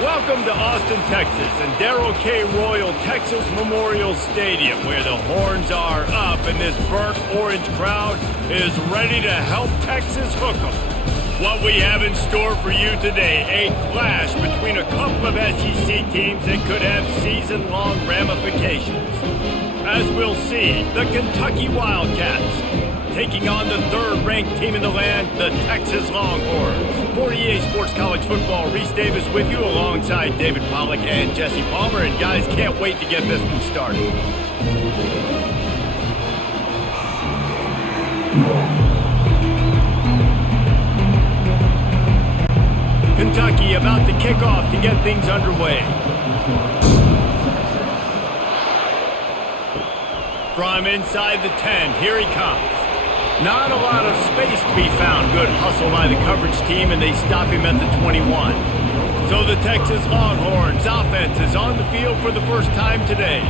Welcome to Austin, Texas, and Darrell K. Royal Texas Memorial Stadium, where the horns are up and this burnt orange crowd is ready to help Texas hook 'em. What we have in store for you today, a clash between a couple of SEC teams that could have season-long ramifications. As we'll see, the Kentucky Wildcats taking on the third-ranked team in the land, the Texas Longhorns. 48 Sports College Football, Reese Davis with you alongside David Pollack and Jesse Palmer. And guys, can't wait to get this one started. Kentucky about to kick off to get things underway. From inside the 10, here he comes. Not a lot of space to be found. Good hustle by the coverage team, and they stop him at the 21. So the Texas Longhorns offense is on the field for the first time today.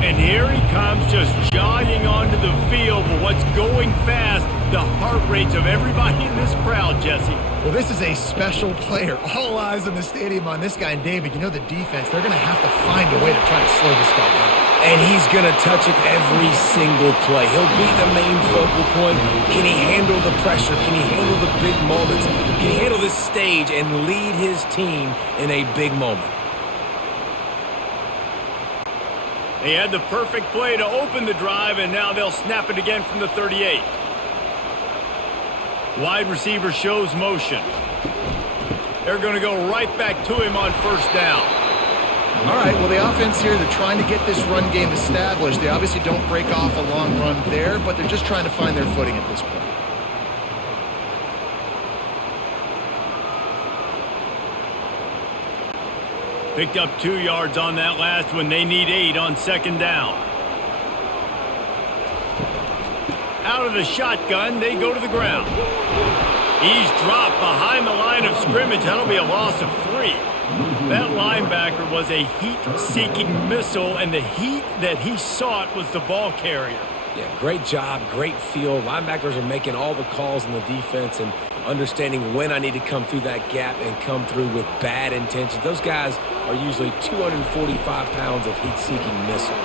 And here he comes, just jogging onto the field. But what's going fast, the heart rates of everybody in this crowd, Jesse. Well, this is a special player. All eyes in the stadium on this guy. And David, you know the defense, they're going to have to find a way to try to slow this guy down. And he's going to touch it every single play. He'll be the main focal point. Can he handle the pressure? Can he handle the big moments? Can he handle this stage and lead his team in a big moment? They had the perfect play to open the drive, and now they'll snap it again from the 38. Wide receiver shows motion. They're going to go right back to him on first down. All right, well, the offense here, they're trying to get this run game established. They obviously don't break off a long run there, but they're just trying to find their footing at this point. Picked up 2 yards on that last one. They need 8 on second down. Out of the shotgun, they go to the ground. He's dropped behind the line of scrimmage. That'll be a loss of 3. That linebacker was a heat-seeking missile, and the heat that he sought was the ball carrier. Yeah, great job, great feel. Linebackers are making all the calls in the defense and understanding when I need to come through that gap and come through with bad intentions. Those guys are usually 245 pounds of heat-seeking missile.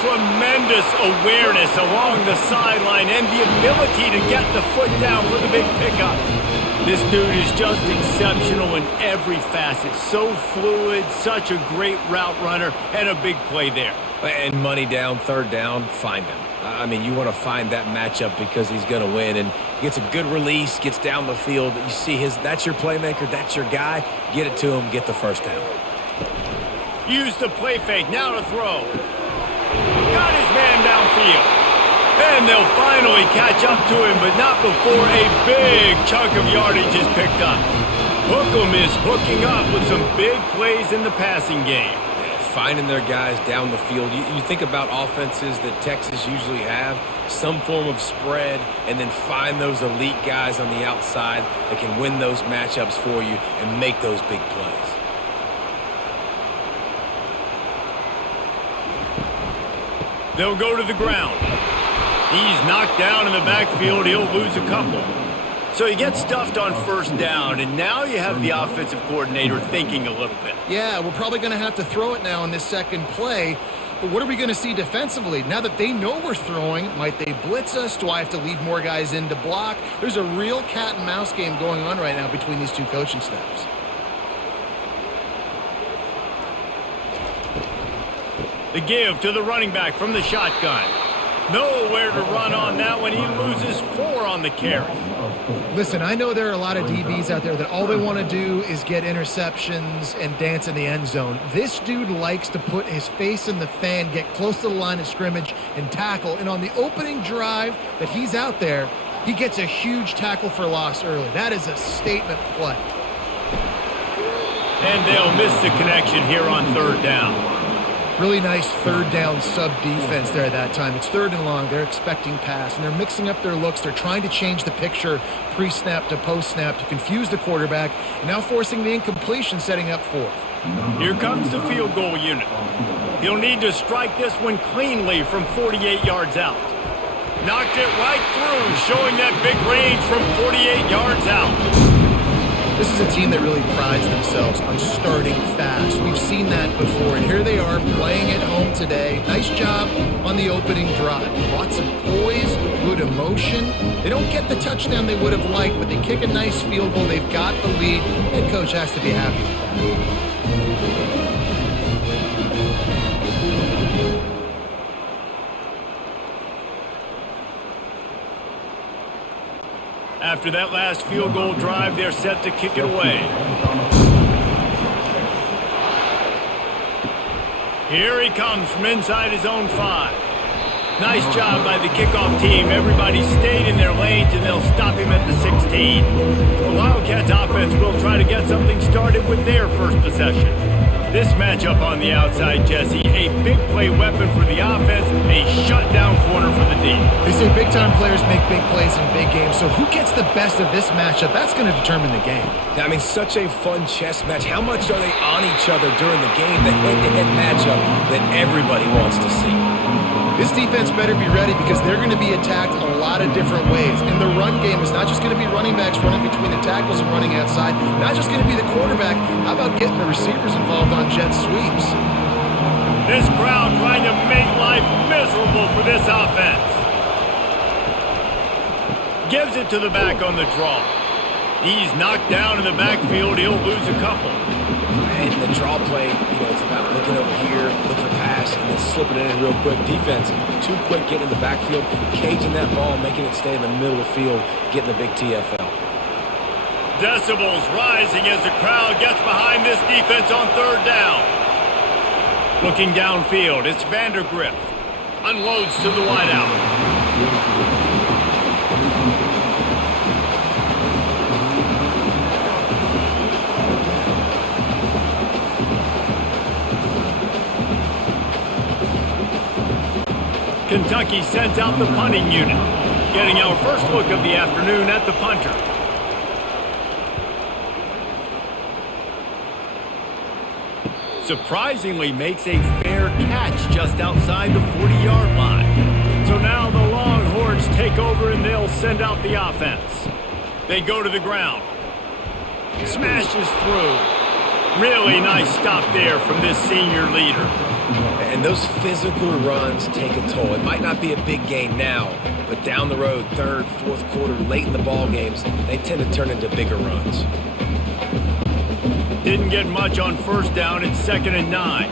Tremendous awareness along the sideline and the ability to get the foot down for the big pickup. This dude is just exceptional in every facet. So fluid, such a great route runner, and a big play there. And money down, third down, find him. I mean, you want to find that matchup because he's going to win. And gets a good release, gets down the field. You see that's your playmaker, that's your guy. Get it to him, get the first down. Use the play fake, now to throw. Got his man downfield. And they'll finally catch up to him, but not before a big chunk of yardage is picked up. Hookem is hooking up with some big plays in the passing game. Finding their guys down the field. You think about offenses that Texas usually have, some form of spread, and then find those elite guys on the outside that can win those matchups for you and make those big plays. They'll go to the ground. He's knocked down in the backfield. He'll lose a couple. So he gets stuffed on first down, and now you have the offensive coordinator thinking a little bit. Yeah, we're probably going to have to throw it now in this second play. But what are we going to see defensively? Now that they know we're throwing, might they blitz us? Do I have to leave more guys in to block? There's a real cat and mouse game going on right now between these two coaching staffs. The give to the running back from the shotgun. Nowhere to run on that one. He loses 4 on the carry. Listen, I know there are a lot of DBs out there that all they want to do is get interceptions and dance in the end zone. This dude likes to put his face in the fan, get close to the line of scrimmage, and tackle. And on the opening drive that he's out there, he gets a huge tackle for loss early. That is a statement play. And they'll miss the connection here on third down. Really nice third down sub defense there at that time. It's third and long. They're expecting pass, and they're mixing up their looks. They're trying to change the picture pre-snap to post-snap to confuse the quarterback, and now forcing the incompletion, setting up fourth. Here comes the field goal unit. He'll need to strike this one cleanly from 48 yards out. Knocked it right through, showing that big range from 48 yards out. This is a team that really prides themselves on starting fast. We've seen that before, and here they are playing at home today. Nice job on the opening drive. Lots of poise, good emotion. They don't get the touchdown they would have liked, but they kick a nice field goal. They've got the lead. Head coach has to be happy with that. After that last field goal drive, they're set to kick it away. Here he comes from inside his own 5. Nice job by the kickoff team. Everybody stayed in their lanes, and they'll stop him at the 16. The Wildcats offense will try to get something started with their first possession. This matchup on the outside, Jesse, a big play weapon for the offense, a shutdown corner for the D. They say big-time players make big plays in big games, so who gets the best of this matchup? That's going to determine the game. I mean, such a fun chess match. How much are they on each other during the game? The head-to-head matchup that everybody wants to see. This defense better be ready because they're going to be attacked a lot of different ways. And the run game is not just going to be running backs running between the tackles and running outside, not just going to be the quarterback. How about getting the receivers involved on jet sweeps? This crowd trying to make life miserable for this offense. Gives it to the back on the draw. He's knocked down in the backfield. He'll lose a couple. And the draw play, it's about looking over here, look for pass, and then slipping it in real quick. Defense, too quick getting in the backfield, caging that ball, making it stay in the middle of the field, getting the big TFL. Decibels rising as the crowd gets behind this defense on third down. Looking downfield, it's Vandergrift. Unloads to the wideout. Kentucky sends out the punting unit, getting our first look of the afternoon at the punter. Surprisingly makes a fair catch just outside the 40-yard line. So now the Longhorns take over and they'll send out the offense. They go to the ground. Smashes through. Really nice stop there from this senior leader. And those physical runs take a toll. It might not be a big gain now, but down the road, third, fourth quarter, late in the ball games, they tend to turn into bigger runs. Didn't get much on first down. It's 2nd and 9.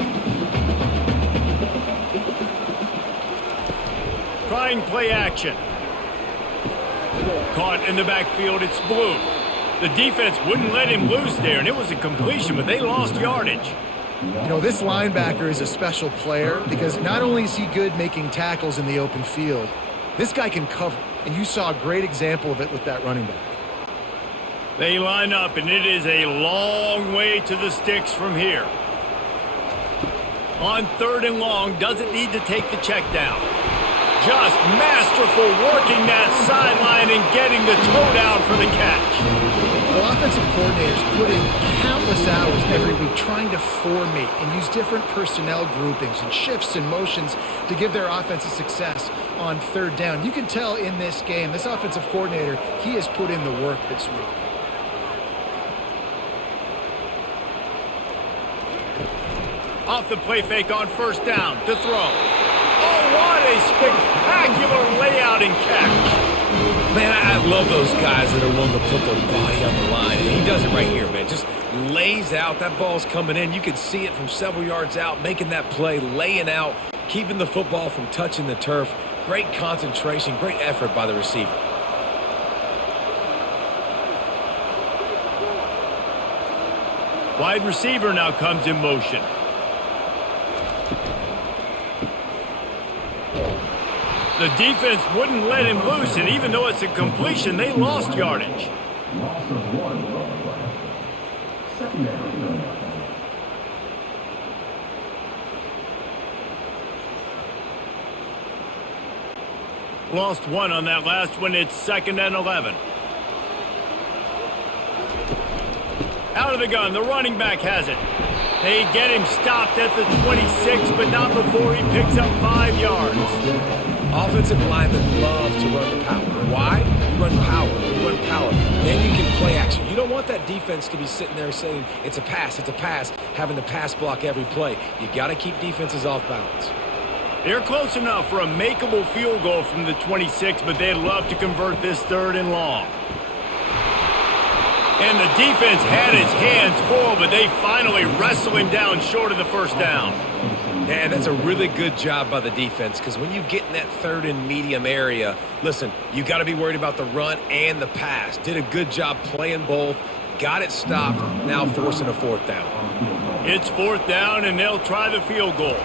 Trying play action. Caught in the backfield. It's Blue. The defense wouldn't let him loose there, and it was a completion, but they lost yardage. This linebacker is a special player because not only is he good making tackles in the open field, this guy can cover, and you saw a great example of it with that running back. They line up, and it is a long way to the sticks from here. On 3rd and long, doesn't need to take the check down. Just masterful working that sideline and getting the toe down for the catch. Well, offensive coordinators put in countless hours every week trying to formate and use different personnel groupings and shifts and motions to give their offense a success on 3rd down. You can tell in this game, this offensive coordinator, he has put in the work this week. Off the play fake on 1st down to throw. Oh, what a spectacular layout and catch. Man, I love those guys that are willing to put their body on the line. And he does it right here, man. Just lays out. That ball's coming in. You can see it from several yards out, making that play, laying out, keeping the football from touching the turf. Great concentration, great effort by the receiver. Wide receiver now comes in motion. The defense wouldn't let him loose, and even though it's a completion, they lost yardage. Lost 1 on that last one. It's 2nd and 11. Out of the gun, the running back has it. They get him stopped at the 26, but not before he picks up 5 yards. Offensive linemen love to run the power. Why? You run power. You run power. Then you can play action. You don't want that defense to be sitting there saying, it's a pass, having to pass block every play. You got to keep defenses off balance. They're close enough for a makeable field goal from the 26, but they'd love to convert this 3rd and long. And the defense had its hands full, but they finally wrestle him down short of the 1st down. Man, that's a really good job by the defense, because when you get in that 3rd and medium area, listen, you got to be worried about the run and the pass. Did a good job playing both, got it stopped, now forcing a 4th down. It's 4th down, and they'll try the field goal.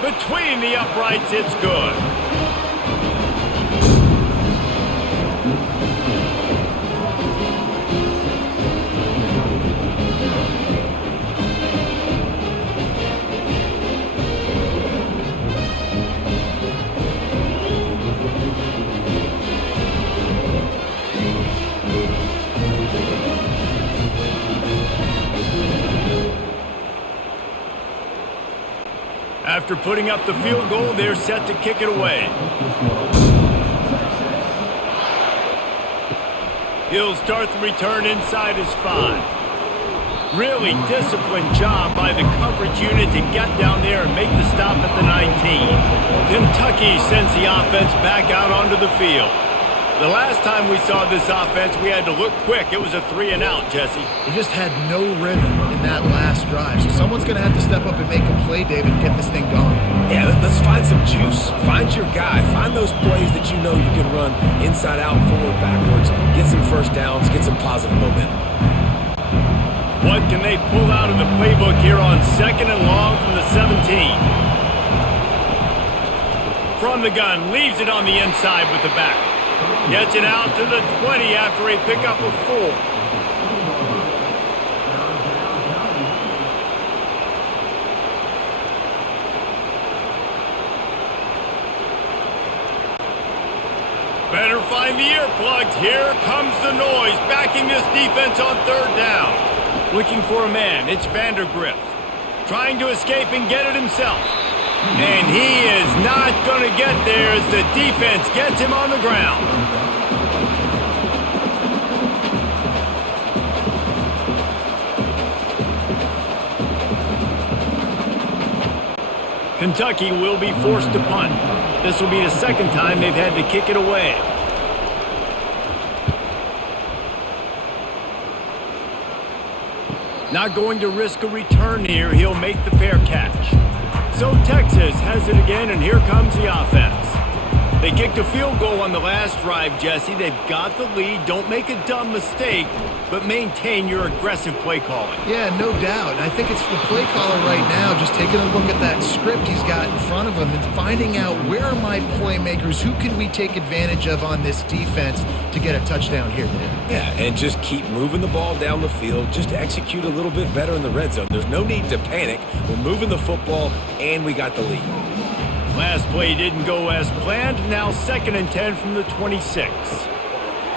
Between the uprights, it's good. After putting up the field goal, they're set to kick it away. He'll start the return inside his 5. Really disciplined job by the coverage unit to get down there and make the stop at the 19. Kentucky sends the offense back out onto the field. The last time we saw this offense, we had to look quick. It was a 3-and-out, Jesse. They just had no rhythm in that last drive. So someone's going to have to step up and make a play, David, and get this thing going. Yeah, let's find some juice. Find your guy. Find those plays that you know you can run inside out, forward, backwards. Get some 1st downs. Get some positive momentum. What can they pull out of the playbook here on 2nd and long from the 17? From the gun, leaves it on the inside with the back. Gets it out to the 20 after a pickup of 4. Better find the earplugs. Here comes the noise, backing this defense on 3rd down. Looking for a man, it's Vandergrift. Trying to escape and get it himself. And he is not going to get there as the defense gets him on the ground. Kentucky will be forced to punt. This will be the 2nd time they've had to kick it away. Not going to risk a return here. He'll make the fair catch. So Texas has it again, and here comes the offense. They kicked a field goal on the last drive, Jesse. They've got the lead. Don't make a dumb mistake, but maintain your aggressive play calling. Yeah, no doubt. I think it's the play caller right now just taking a look at that script he's got in front of him and finding out where are my playmakers, who can we take advantage of on this defense to get a touchdown here, David. Yeah, and just keep moving the ball down the field. Just execute a little bit better in the red zone. There's no need to panic. We're moving the football, and we got the lead. Last play didn't go as planned. Now 2nd and 10 from the 26.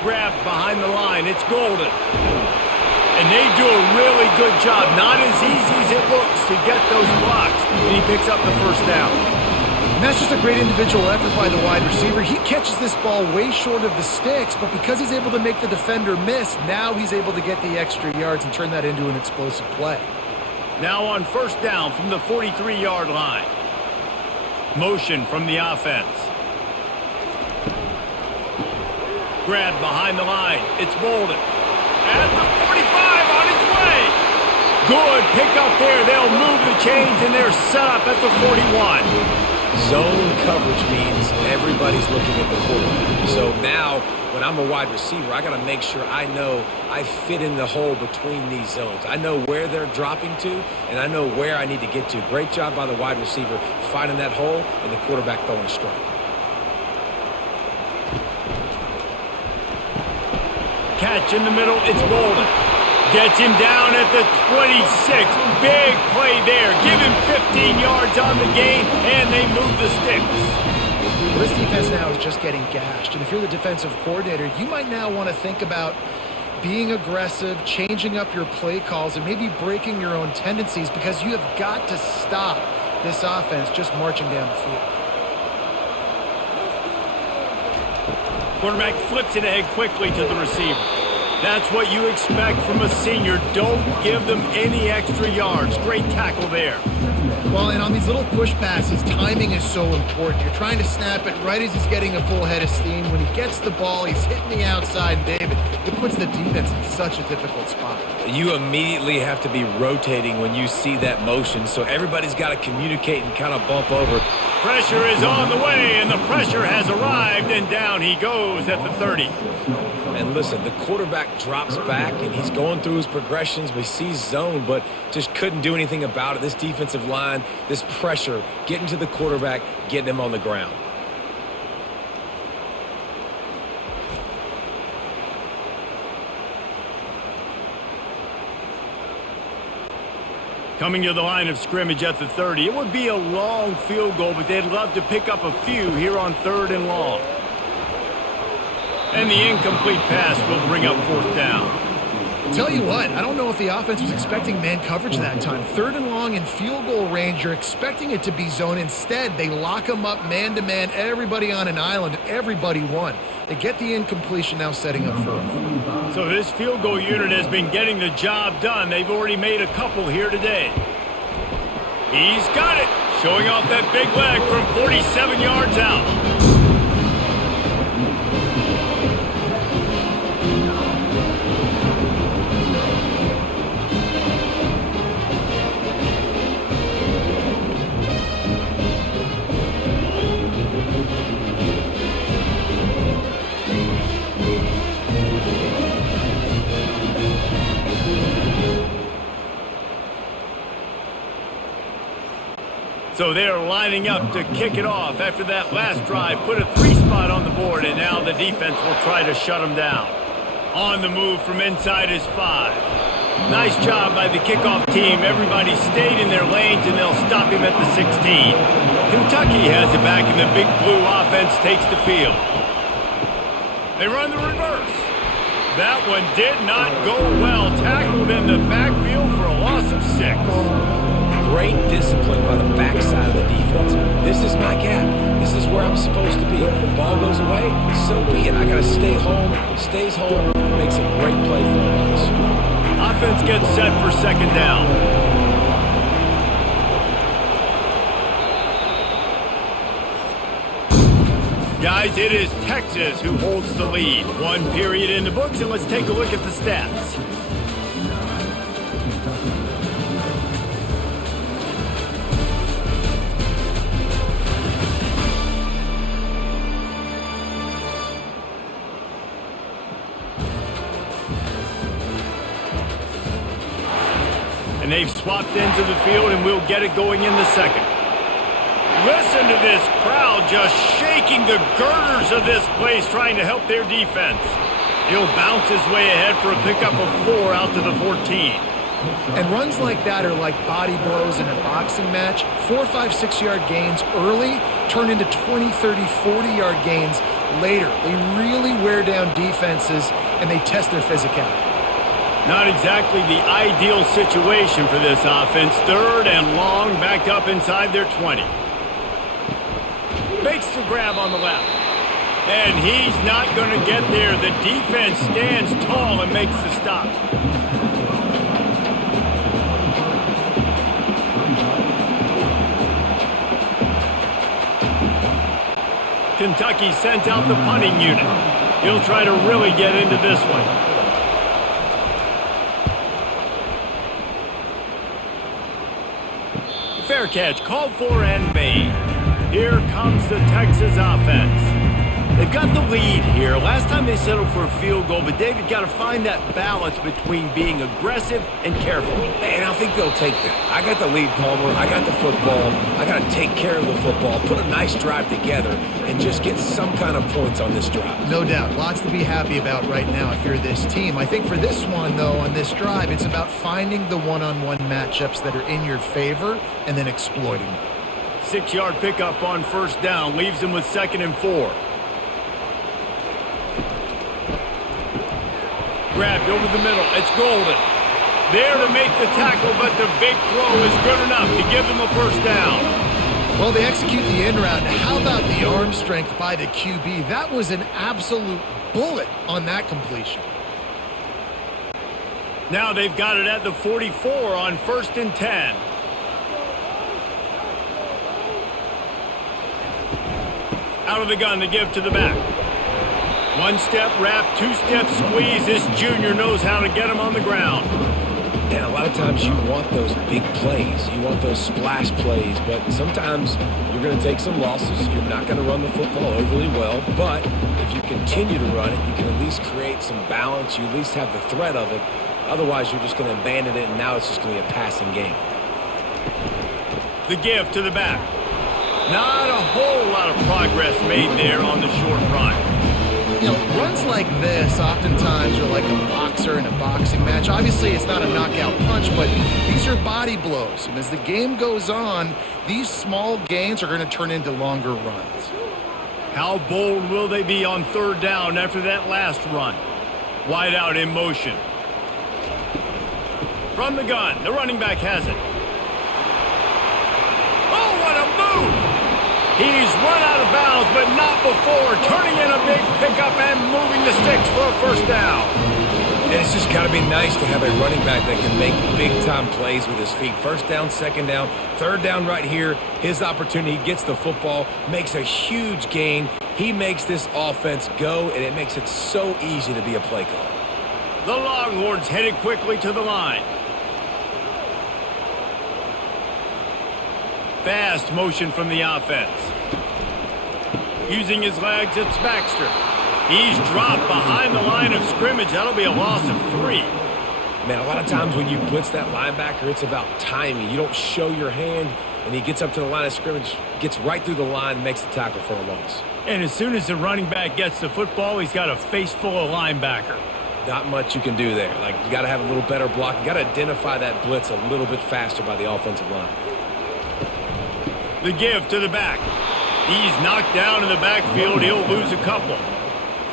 Grabbed behind the line. It's Golden. And they do a really good job. Not as easy as it looks to get those blocks. And he picks up the 1st down. And that's just a great individual effort by the wide receiver. He catches this ball way short of the sticks, but because he's able to make the defender miss, now he's able to get the extra yards and turn that into an explosive play. Now on 1st down from the 43-yard line. Motion from the offense. Grab behind the line. It's Bolden. At the 45 on its way. Good pick up there. They'll move the chains, and they're set up at the 41. Zone coverage means everybody's looking at the quarterback. So now, when I'm a wide receiver, I got to make sure I know I fit in the hole between these zones. I know where they're dropping to, and I know where I need to get to. Great job by the wide receiver finding that hole, and the quarterback throwing a strike. Catch in the middle, it's Bolden. Gets him down at the 26. Big play there. Give him 15 yards on the game, and they move the sticks. Well, this defense now is just getting gashed. And if you're the defensive coordinator, you might now want to think about being aggressive, changing up your play calls, and maybe breaking your own tendencies because you have got to stop this offense just marching down the field. Quarterback flips it ahead quickly to the receiver. That's what you expect from a senior. Don't give them any extra yards. Great tackle there. Well, and on these little push passes, timing is so important. You're trying to snap it right as he's getting a full head of steam. When he gets the ball, he's hitting the outside, and David, it puts the defense in such a difficult spot. You immediately have to be rotating when you see that motion, so everybody's got to communicate and kind of bump over. Pressure is on the way, and the pressure has arrived, and down he goes at the 30. And listen, the quarterback drops back, and he's going through his progressions. We see zone, but just couldn't do anything about it. This defensive line, this pressure, getting to the quarterback, getting him on the ground. Coming to the line of scrimmage at the 30. It would be a long field goal, but they'd love to pick up a few here on 3rd and long. And the incomplete pass will bring up 4th down. I'll tell you what, I don't know if the offense was expecting man coverage that time. 3rd and long in field goal range, you're expecting it to be zone. Instead, they lock them up man-to-man, everybody on an island, everybody won. They get the incompletion, now setting up 4th. So this field goal unit has been getting the job done. They've already made a couple here today. He's got it, showing off that big leg from 47 yards out. So they're lining up to kick it off after that last drive. Put a 3 spot on the board, and now the defense will try to shut them down. On the move from inside his 5. Nice job by the kickoff team. Everybody stayed in their lanes, and they'll stop him at the 16. Kentucky has it back, and the Big Blue offense takes the field. They run the reverse. That one did not go well. Tackled in the backfield for a loss of 6. Great discipline by the backside of the defense. This is my gap. This is where I'm supposed to be. Ball goes away, so be it. I got to stay home. Stays home. Makes a great play for us. Offense gets set for 2nd down. Guys, it is Texas who holds the lead. 1 period in the books, and let's take a look at the stats. And they've swapped into the field, and we'll get it going in the 2nd. Listen to this crowd just shaking the girders of this place, trying to help their defense. He'll bounce his way ahead for a pickup of 4 out to the 14. And runs like that are like body blows in a boxing match. 4, 5, 6-yard gains early turn into 20, 30, 40-yard gains later. They really wear down defenses, and they test their physicality. Not exactly the ideal situation for this offense. 3rd and long, back up inside their 20. Makes the grab on the left. And he's not going to get there. The defense stands tall and makes the stop. Kentucky sent out the punting unit. He'll try to really get into this one. Fair catch, called for and made. Here comes the Texas offense. They've got the lead here. Last time they settled for a field goal, but David got to find that balance between being aggressive and careful. And I think they'll take that. I got the lead, Palmer. I got the football. I got to take care of the football, put a nice drive together, and just get some kind of points on this drive. No doubt. Lots to be happy about right now if you're this team. I think for this one, though, on this drive, it's about finding the one-on-one matchups that are in your favor and then exploiting them. 6-yard pickup on 1st down. Leaves them with 2nd and 4. Grabbed over the middle. It's Golden. There to make the tackle, but the big throw is good enough to give them a 1st down. Well, they execute the in route. Now, how about the arm strength by the QB? That was an absolute bullet on that completion. Now they've got it at the 44 on 1st and 10. Out of the gun to give to the back. One step wrap, two step squeeze. This junior knows how to get him on the ground. And a lot of times you want those big plays. You want those splash plays, but sometimes you're going to take some losses. You're not going to run the football overly well, but if you continue to run it, you can at least create some balance. You at least have the threat of it. Otherwise, you're just going to abandon it, and now it's just going to be a passing game. The give to the back. Not a whole lot of progress made there on the short run. You know, runs like this oftentimes are like a boxer in a boxing match. Obviously, it's not a knockout punch, but these are body blows. And as the game goes on, these small gains are going to turn into longer runs. How bold will they be on 3rd down after that last run? Wide out in motion. From the gun, the running back has it. Oh, what a move! He's run out of bounds, but not before turning in a big pickup and moving the sticks for a 1st down. And it's just got to be nice to have a running back that can make big-time plays with his feet. 1st down, 2nd down, 3rd down right here. His opportunity, he gets the football, makes a huge gain. He makes this offense go, and it makes it so easy to be a play caller. The Longhorns headed quickly to the line. Fast motion from the offense. Using his legs, it's Baxter. He's dropped behind the line of scrimmage. That'll be a loss of 3. Man, a lot of times when you blitz that linebacker, it's about timing. You don't show your hand, and he gets up to the line of scrimmage, gets right through the line, and makes the tackle for a loss. And as soon as the running back gets the football, he's got a face full of linebacker. Not much you can do there. Like, you got to have a little better block. You got to identify that blitz a little bit faster by the offensive line. The give to the back. He's knocked down in the backfield. He'll lose a couple.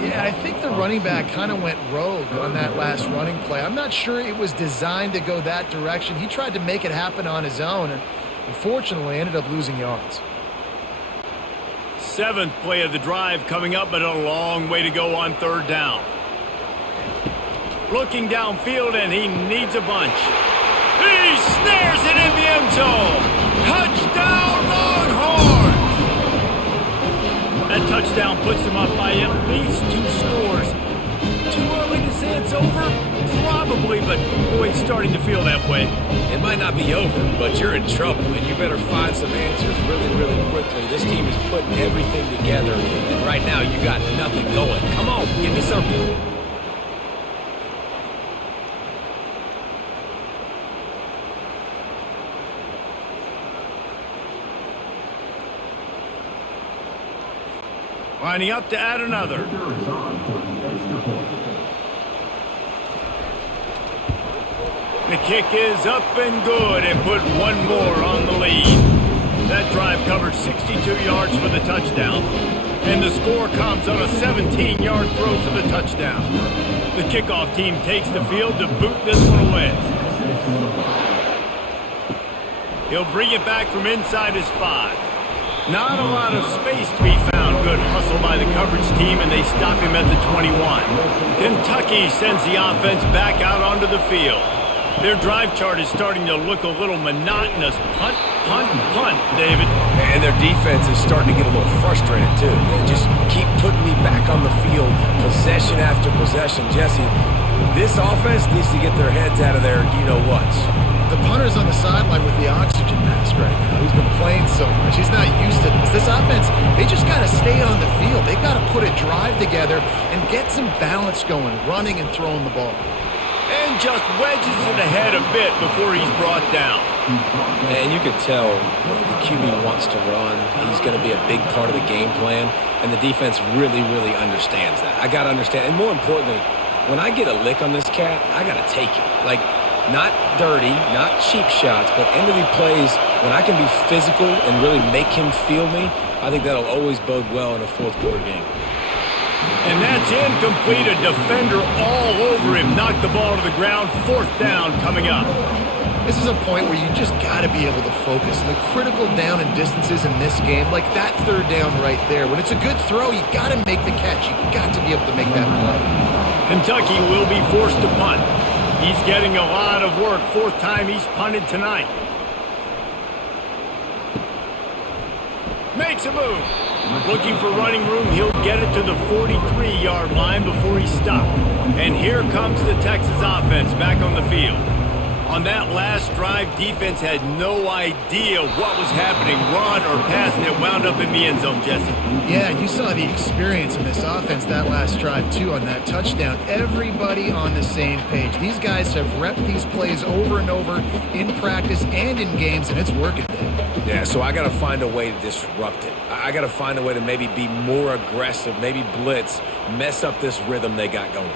Yeah, I think the running back kind of went rogue on that last running play. I'm not sure it was designed to go that direction. He tried to make it happen on his own, and unfortunately ended up losing yards. 7th play of the drive coming up, but a long way to go on 3rd down. Looking downfield, and he needs a bunch. He snares it in the end zone. Touchdown, Longhorns! That touchdown puts them up by at least 2 scores. Too early to say it's over? Probably, but boy, it's starting to feel that way. It might not be over, but you're in trouble, and you better find some answers really, really quickly. This team is putting everything together, and right now you got nothing going. Come on, give me something. Lining up to add another. The kick is up and good and put one more on the lead. That drive covered 62 yards for the touchdown. And the score comes on a 17-yard throw for the touchdown. The kickoff team takes the field to boot this one away. He'll bring it back from inside his 5. Not a lot of space to be found. Good hustle by the coverage team, and they stop him at the 21. Kentucky sends the offense back out onto the field. Their drive chart is starting to look a little monotonous. Punt, punt, punt, David. And their defense is starting to get a little frustrated, too. They just keep putting me back on the field, possession after possession. Jesse, this offense needs to get their heads out of their you-know-whats. The punter's on the sideline with the oxygen mask right now. He's been playing so much. He's not used to this. This offense, they just got to stay on the field. They've got to put a drive together and get some balance going, running and throwing the ball. And just wedges it ahead a bit before he's brought down. And you could tell the QB wants to run. He's going to be a big part of the game plan, and the defense really, really understands that. I got to understand. And more importantly, when I get a lick on this cat, I got to take it. Like, not dirty, not cheap shots, but end-of-the plays, when I can be physical and really make him feel me, I think that'll always bode well in a fourth-quarter game. And that's incomplete. A defender all over him. Knocked the ball to the ground. 4th down coming up. This is a point where you just got to be able to focus. And the critical down and distances in this game, like that third down right there, when it's a good throw, you got to make the catch. You got to be able to make that play. Kentucky will be forced to punt. He's getting a lot of work. Fourth time he's punted tonight. Makes a move. Looking for running room. He'll get it to the 43-yard line before he stopped. And here comes the Texas offense back on the field. On that last drive, defense had no idea what was happening, run or pass, and it wound up in the end zone, Jesse. Yeah, you saw the experience in this offense that last drive, too, on that touchdown. Everybody on the same page. These guys have repped these plays over and over in practice and in games, and it's working. Yeah, so I got to find a way to disrupt it. I got to find a way to maybe be more aggressive, maybe blitz, mess up this rhythm they got going.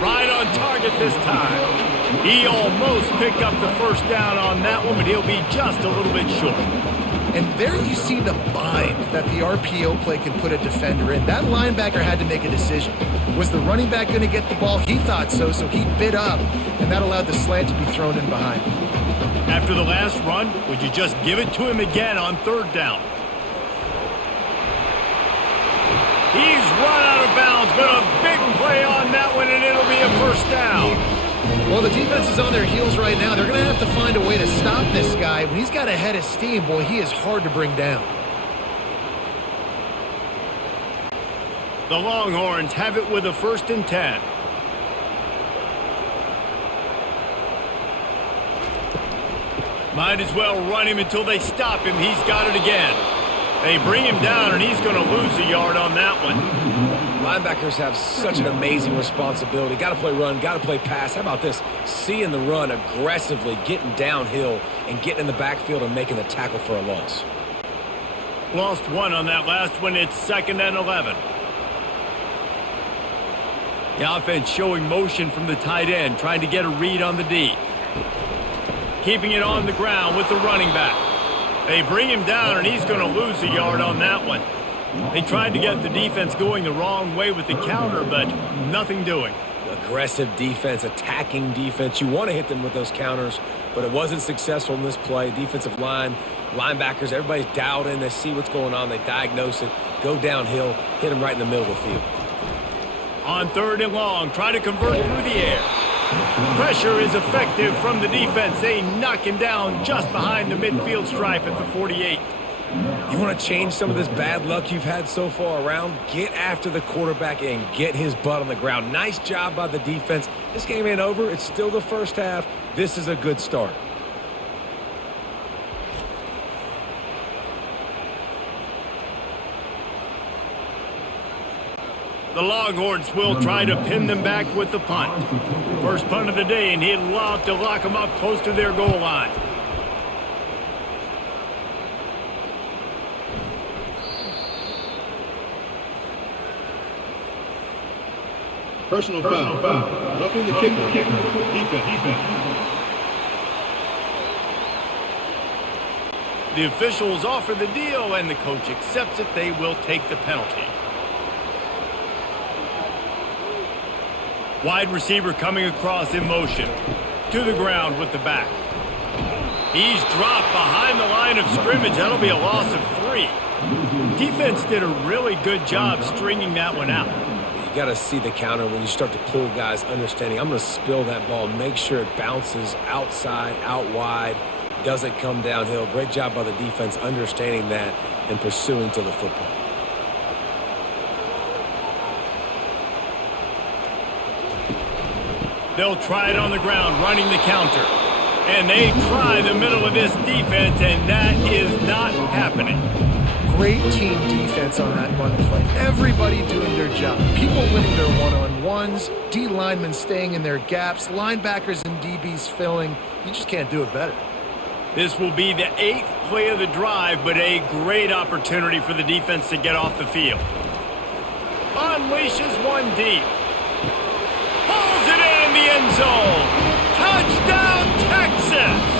Right on target this time. He almost picked up the first down on that one, but he'll be just a little bit short. And there you see the bind that the RPO play can put a defender in. That linebacker had to make a decision. Was the running back going to get the ball? He thought so, so he bit up, and that allowed the slant to be thrown in behind. After the last run, would you just give it to him again on third down? He's run out of bounds, but a big play on that one, and it'll be a first down. Well, the defense is on their heels right now. They're going to have to find a way to stop this guy. When he's got a head of steam, boy, he is hard to bring down. The Longhorns have it with a 1st and 10. Might as well run him until they stop him. He's got it again. They bring him down, and he's going to lose a yard on that one. Linebackers have such an amazing responsibility. Got to play run, got to play pass. How about this? Seeing the run aggressively, getting downhill, and getting in the backfield and making the tackle for a loss. Lost one on that last one. It's 2nd and 11. The offense showing motion from the tight end, trying to get a read on the D. Keeping it on the ground with the running back. They bring him down, and he's going to lose a yard on that one. They tried to get the defense going the wrong way with the counter, but nothing doing. Aggressive defense, attacking defense. You want to hit them with those counters, but it wasn't successful in this play. Defensive line, linebackers, everybody's dialed in. They see what's going on. They diagnose it, go downhill, hit them right in the middle of the field. On 3rd and long, try to convert through the air. Pressure is effective from the defense. They knock him down just behind the midfield stripe at the 48. You want to change some of this bad luck you've had so far around? Get after the quarterback and get his butt on the ground. Nice job by the defense. This game ain't over. It's still the first half. This is a good start. The Longhorns will try to pin them back with the punt. First punt of the day, and he'd love to lock them up close to their goal line. Personal foul. Roughing the kicker. Defense. The officials offer the deal, and the coach accepts it. They will take the penalty. Wide receiver coming across in motion. To the ground with the back. He's dropped behind the line of scrimmage. That'll be a loss of 3. Defense did a really good job stringing that one out. You got to see the counter when you start to pull guys, understanding I'm going to spill that ball, make sure it bounces outside, out wide, doesn't come downhill. Great job by the defense understanding that and pursuing to the football. They'll try it on the ground, running the counter. And they try the middle of this defense, and that is not happening. Great team defense on that run play. Everybody doing their job. People winning their one-on-ones, D linemen staying in their gaps, linebackers and DBs filling. You just can't do it better. This will be the 8th play of the drive, but a great opportunity for the defense to get off the field. Unleashes one deep. Pulls it in the end zone. Touchdown, Texas!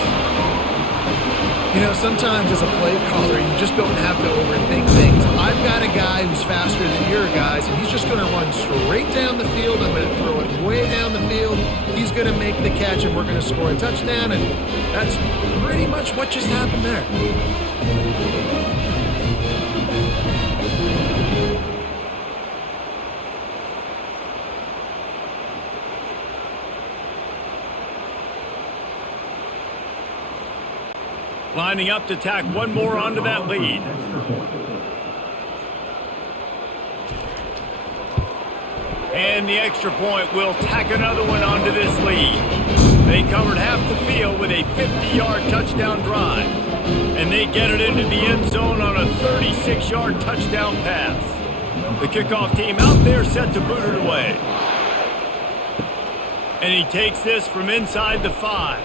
You know, sometimes as a play caller, you just don't have to overthink things. I've got a guy who's faster than you're guys, and he's just going to run straight down the field. I'm going to throw it way down the field. He's going to make the catch, and we're going to score a touchdown, and that's pretty much what just happened there. Lining up to tack one more onto that lead. And the extra point will tack another one onto this lead. They covered half the field with a 50-yard touchdown drive. And they get it into the end zone on a 36-yard touchdown pass. The kickoff team out there set to boot it away. And he takes this from inside the 5.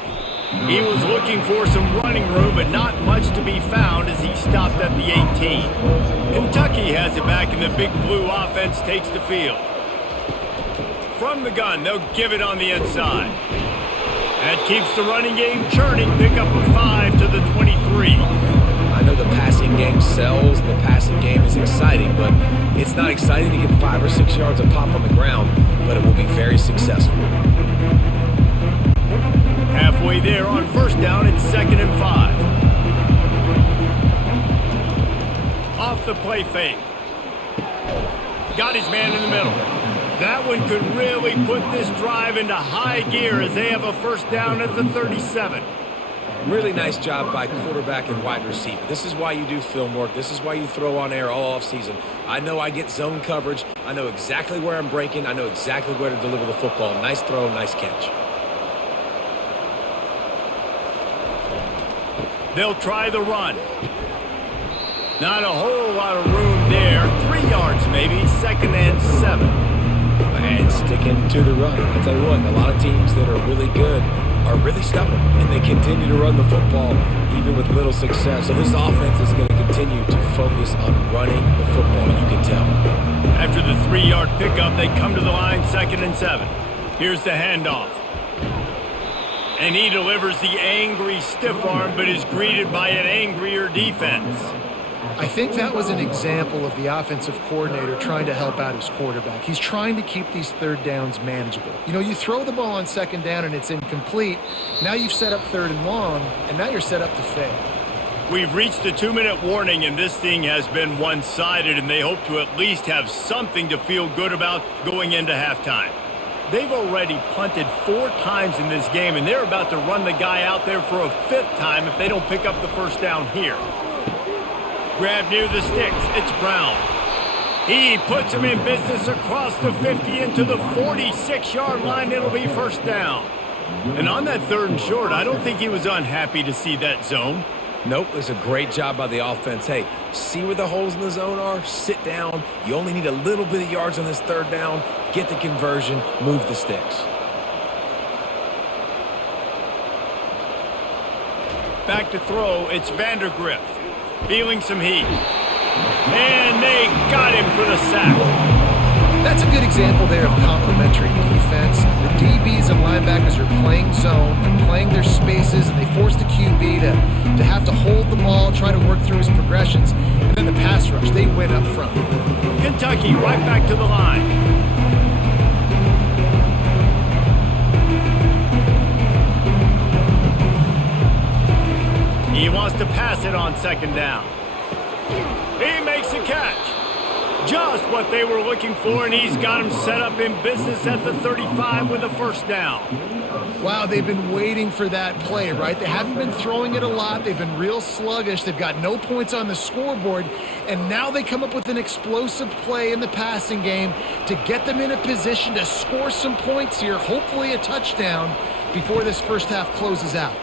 He was looking for some running room, but not much to be found as he stopped at the 18. Kentucky has it back, and the Big Blue offense takes the field. From the gun, they'll give it on the inside. That keeps the running game churning. Pick up a 5 to the 23. I know the passing game sells, and the passing game is exciting, but it's not exciting to get 5 or 6 yards a pop on the ground, but it will be very successful. Halfway there on first down, it's 2nd and 5. Off the play fake. Got his man in the middle. That one could really put this drive into high gear as they have a first down at the 37. Really nice job by quarterback and wide receiver. This is why you do film work. This is why you throw on air all offseason. I know I get zone coverage. I know exactly where I'm breaking. I know exactly where to deliver the football. Nice throw, nice catch. They'll try the run. Not a whole lot of room there. 3 yards maybe, 2nd and 7. And sticking to the run. I'll tell you what, a lot of teams that are really good are really stubborn, and they continue to run the football even with little success. So this offense is going to continue to focus on running the football, you can tell. After the 3-yard pickup, they come to the line, 2nd and 7. Here's the handoff. And he delivers the angry stiff arm, but is greeted by an angrier defense. I think that was an example of the offensive coordinator trying to help out his quarterback. He's trying to keep these third downs manageable. You know, you throw the ball on 2nd down and it's incomplete. Now you've set up 3rd and long, and now you're set up to fail. We've reached the 2-minute warning, and this thing has been one-sided, and they hope to at least have something to feel good about going into halftime. They've already punted 4 times in this game, and they're about to run the guy out there for a 5th time if they don't pick up the first down here. Grab near the sticks. It's Brown. He puts him in business across the 50 into the 46-yard line. It'll be first down. And on that 3rd and short, I don't think he was unhappy to see that zone. Nope, it was a great job by the offense. Hey, see where the holes in the zone are? Sit down. You only need a little bit of yards on this 3rd down. Get the conversion. Move the sticks. Back to throw. It's Vandergriff. Feeling some heat. And they got him for the sack. That's a good example there of complementary defense. The DBs and linebackers are playing zone, they're playing their spaces, and they force the QB to have to hold the ball, try to work through his progressions, and then the pass rush, they win up front. Kentucky right back to the line. He wants to pass it on 2nd down. He makes a catch. Just what they were looking for, and he's got him set up in business at the 35 with a first down. Wow, they've been waiting for that play, right? They haven't been throwing it a lot. They've been real sluggish. They've got no points on the scoreboard, and now they come up with an explosive play in the passing game to get them in a position to score some points here, hopefully a touchdown, before this first half closes out.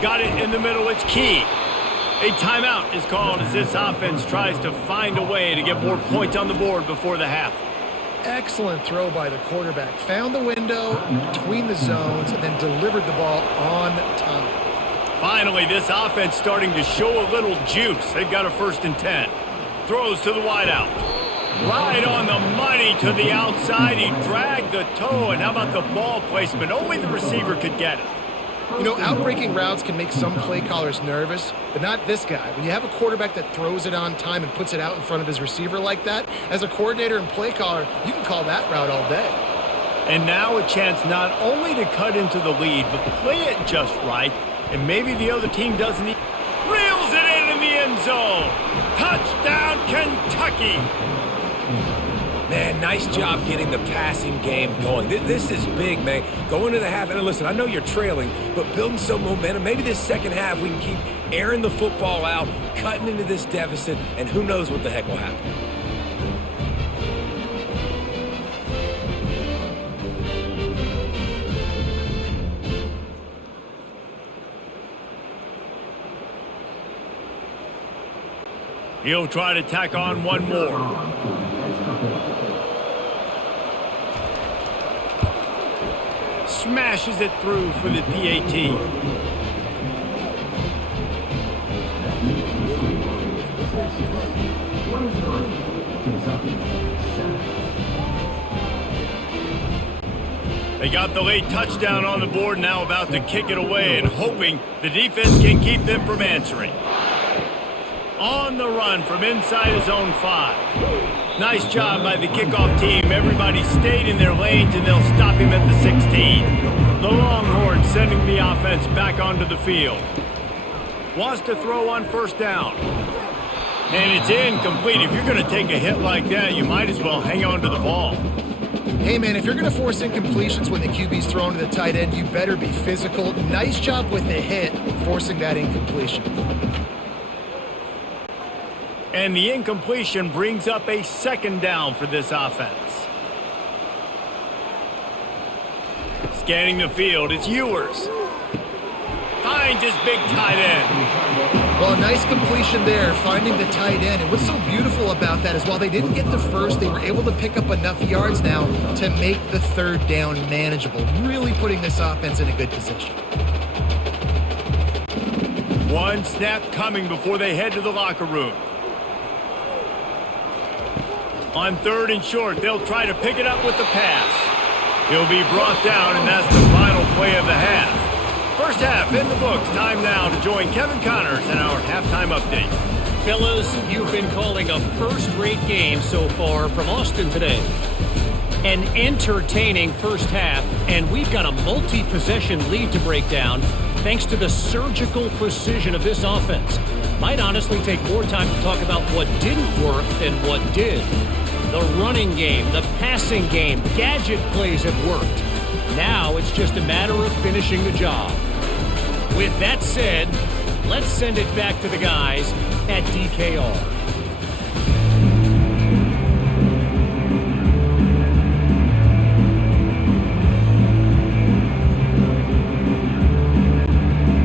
Got it in the middle. It's Key. A timeout is called as this offense tries to find a way to get more points on the board before the half. Excellent throw by the quarterback. Found the window between the zones and then delivered the ball on time. Finally, this offense starting to show a little juice. They've got a 1st and 10. Throws to the wideout. Right on the money to the outside. He dragged the toe, and how about the ball placement? Only the receiver could get it. You know, outbreaking routes can make some play callers nervous, but not this guy. When you have a quarterback that throws it on time and puts it out in front of his receiver like that, as a coordinator and play caller, you can call that route all day. And now a chance not only to cut into the lead, but play it just right, and maybe the other team doesn't even... Reels it in the end zone! Touchdown, Kentucky! Man, nice job getting the passing game going. This is big, man. Going to the half, and listen, I know you're trailing, but building some momentum. Maybe this second half we can keep airing the football out, cutting into this deficit, and who knows what the heck will happen. He'll try to tack on one more. Smashes it through for the PAT. They got the late touchdown on the board, now about to kick it away and hoping the defense can keep them from answering. On the run from inside his own 5. Nice job by the kickoff team. Everybody stayed in their lanes, and they'll stop him at the 16. The Longhorns sending the offense back onto the field. Wants to throw on first down. And it's incomplete. If you're going to take a hit like that, you might as well hang on to the ball. Hey, man, if you're going to force incompletions when the QB's thrown to the tight end, you better be physical. Nice job with the hit, forcing that incompletion. And the incompletion brings up a second down for this offense. Scanning the field, it's Ewers. Finds his big tight end. Well, a nice completion there, finding the tight end. And what's so beautiful about that is while they didn't get the first, they were able to pick up enough yards now to make the third down manageable, really putting this offense in a good position. One snap coming before they head to the locker room. On 3rd and short, they'll try to pick it up with the pass. He'll be brought down, and that's the final play of the half. First half in the books. Time now to join Kevin Connors in our halftime update. Fellas, you've been calling a first-rate game so far from Austin today. An entertaining first half, and we've got a multi-possession lead to break down thanks to the surgical precision of this offense. Might honestly take more time to talk about what didn't work than what did. The running game, the passing game, gadget plays have worked. Now it's just a matter of finishing the job. With that said, let's send it back to the guys at DKR.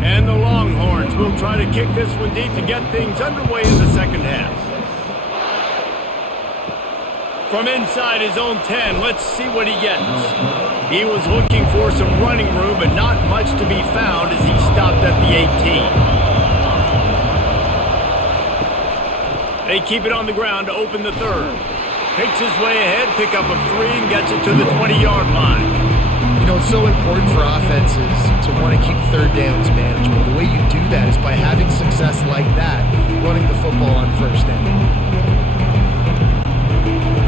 And the Longhorns will try to kick this one deep to get things underway in the second half. From inside his own 10, let's see what he gets. He was looking for some running room, but not much to be found as he stopped at the 18. They keep it on the ground to open the third. Picks his way ahead, pick up a 3, and gets it to the 20-yard line. You know, it's so important for offenses to want to keep third downs manageable. The way you do that is by having success like that, running the football on first down.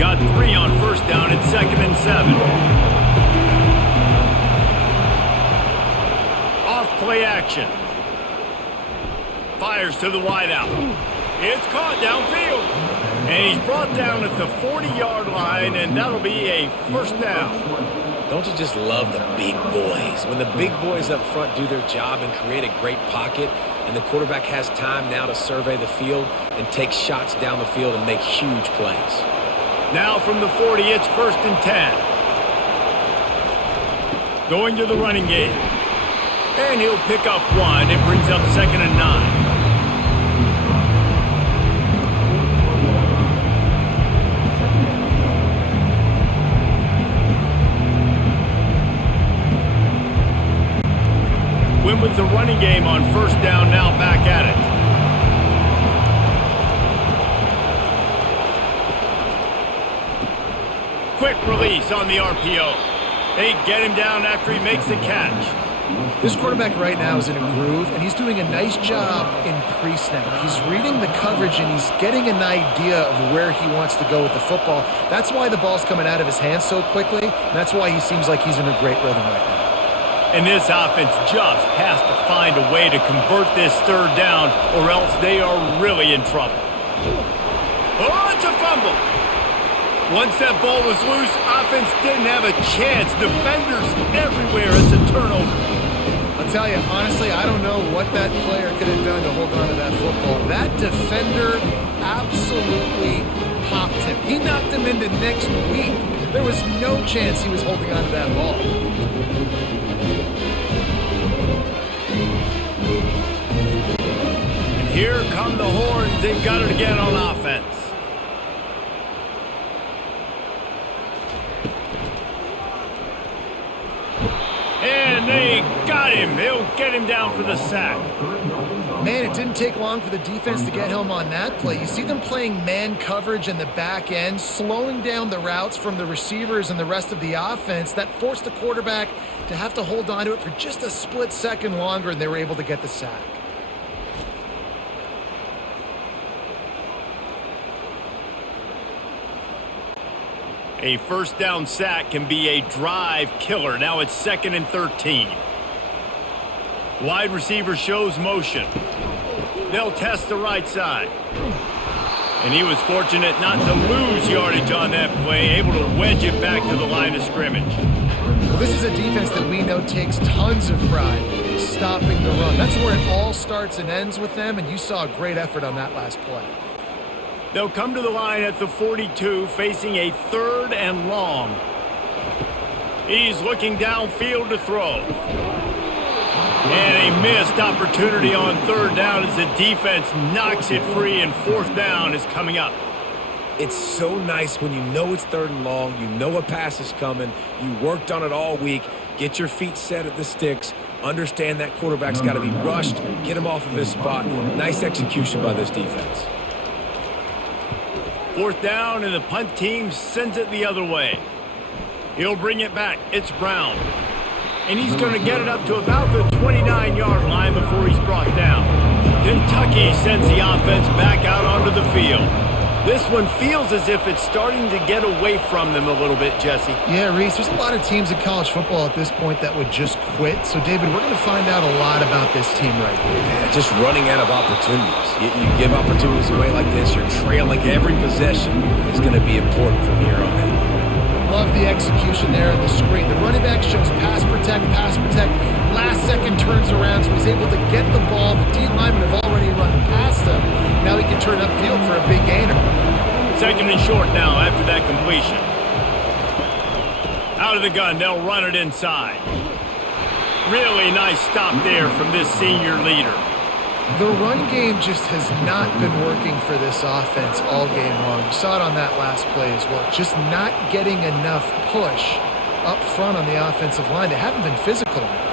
Got 3 on first down at 2nd and 7. Off play action. Fires to the wideout. It's caught downfield. And he's brought down at the 40-yard line, and that'll be a first down. Don't you just love the big boys? When the big boys up front do their job and create a great pocket, and the quarterback has time now to survey the field and take shots down the field and make huge plays. Now from the 40, it's 1st and 10. Going to the running game. And he'll pick up 1. It brings up 2nd and 9. Win with the running game on first down, now back at it. Quick release on the RPO. They get him down after he makes the catch. This quarterback right now is in a groove, and he's doing a nice job in pre-snap. He's reading the coverage, and he's getting an idea of where he wants to go with the football. That's why the ball's coming out of his hands so quickly, and that's why he seems like he's in a great rhythm right now. And this offense just has to find a way to convert this third down, or else they are really in trouble. Oh, it's a fumble. Once that ball was loose, offense didn't have a chance. Defenders everywhere. It's a turnover. I'll tell you, honestly, I don't know what that player could have done to hold on to that football. That defender absolutely popped him. He knocked him into next week. There was no chance he was holding on to that ball. And here come the Horns. They've got it again on offense. And they got him. They'll get him down for the sack. Man, it didn't take long for the defense to get home on that play. You see them playing man coverage in the back end, slowing down the routes from the receivers and the rest of the offense. That forced the quarterback to have to hold on to it for just a split second longer, and they were able to get the sack. A first down sack can be a drive killer. Now it's 2nd and 13. Wide receiver shows motion. They'll test the right side. And he was fortunate not to lose yardage on that play, able to wedge it back to the line of scrimmage. Well, this is a defense that we know takes tons of pride stopping the run. That's where it all starts and ends with them, and you saw a great effort on that last play. They'll come to the line at the 42, facing a 3rd and long. He's looking downfield to throw. And a missed opportunity on 3rd down as the defense knocks it free, and 4th down is coming up. It's so nice when you know it's 3rd and long, you know a pass is coming, you worked on it all week, get your feet set at the sticks, understand that quarterback's got to be rushed, get him off of his spot. Nice execution by this defense. 4th down, and the punt team sends it the other way. He'll bring it back. It's Brown. And he's going to get it up to about the 29-yard line before he's brought down. Kentucky sends the offense back out onto the field. This one feels as if it's starting to get away from them a little bit, Jesse. Yeah, Reese, there's a lot of teams in college football at this point that would just quit. So, David, we're going to find out a lot about this team right here. Yeah, just running out of opportunities. You give opportunities away like this, you're trailing every possession. Is going to be important from here on in. Love the execution there on the screen. The running back shows pass protect, pass protect. Last second turns around, so he's able to get the ball. The D linemen have already run past him. Now he can turn upfield for a big gainer. 2nd and short now after that completion. Out of the gun, they'll run it inside. Really nice stop there from this senior leader. The run game just has not been working for this offense all game long. You saw it on that last play as well. Just not getting enough push up front on the offensive line. They haven't been physical enough.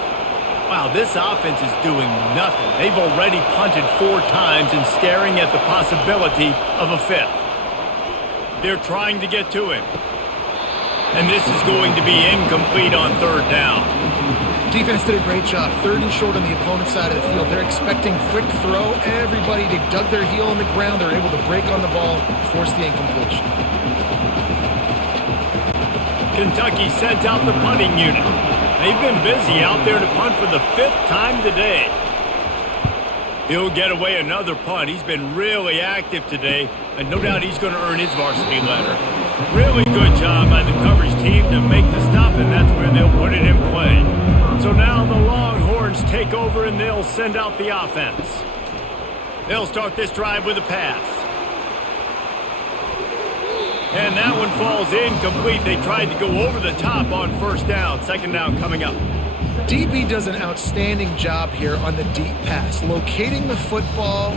Wow, this offense is doing nothing. They've already punted 4 times and staring at the possibility of a 5th. They're trying to get to him. And this is going to be incomplete on 3rd down. Defense did a great job. 3rd and short on the opponent's side of the field. They're expecting quick throw. Everybody, they dug their heel on the ground. They're able to break on the ball, force the incompletion. Kentucky sends out the punting unit. They've been busy out there to punt for the 5th time today. He'll get away another punt. He's been really active today, and no doubt he's going to earn his varsity letter. Really good job by the coverage team to make the stop, and that's where they'll put it in play. So now the Longhorns take over, and they'll send out the offense. They'll start this drive with a pass. And that one falls incomplete. They tried to go over the top on 1st down. 2nd down coming up. DB does an outstanding job here on the deep pass. Locating the football,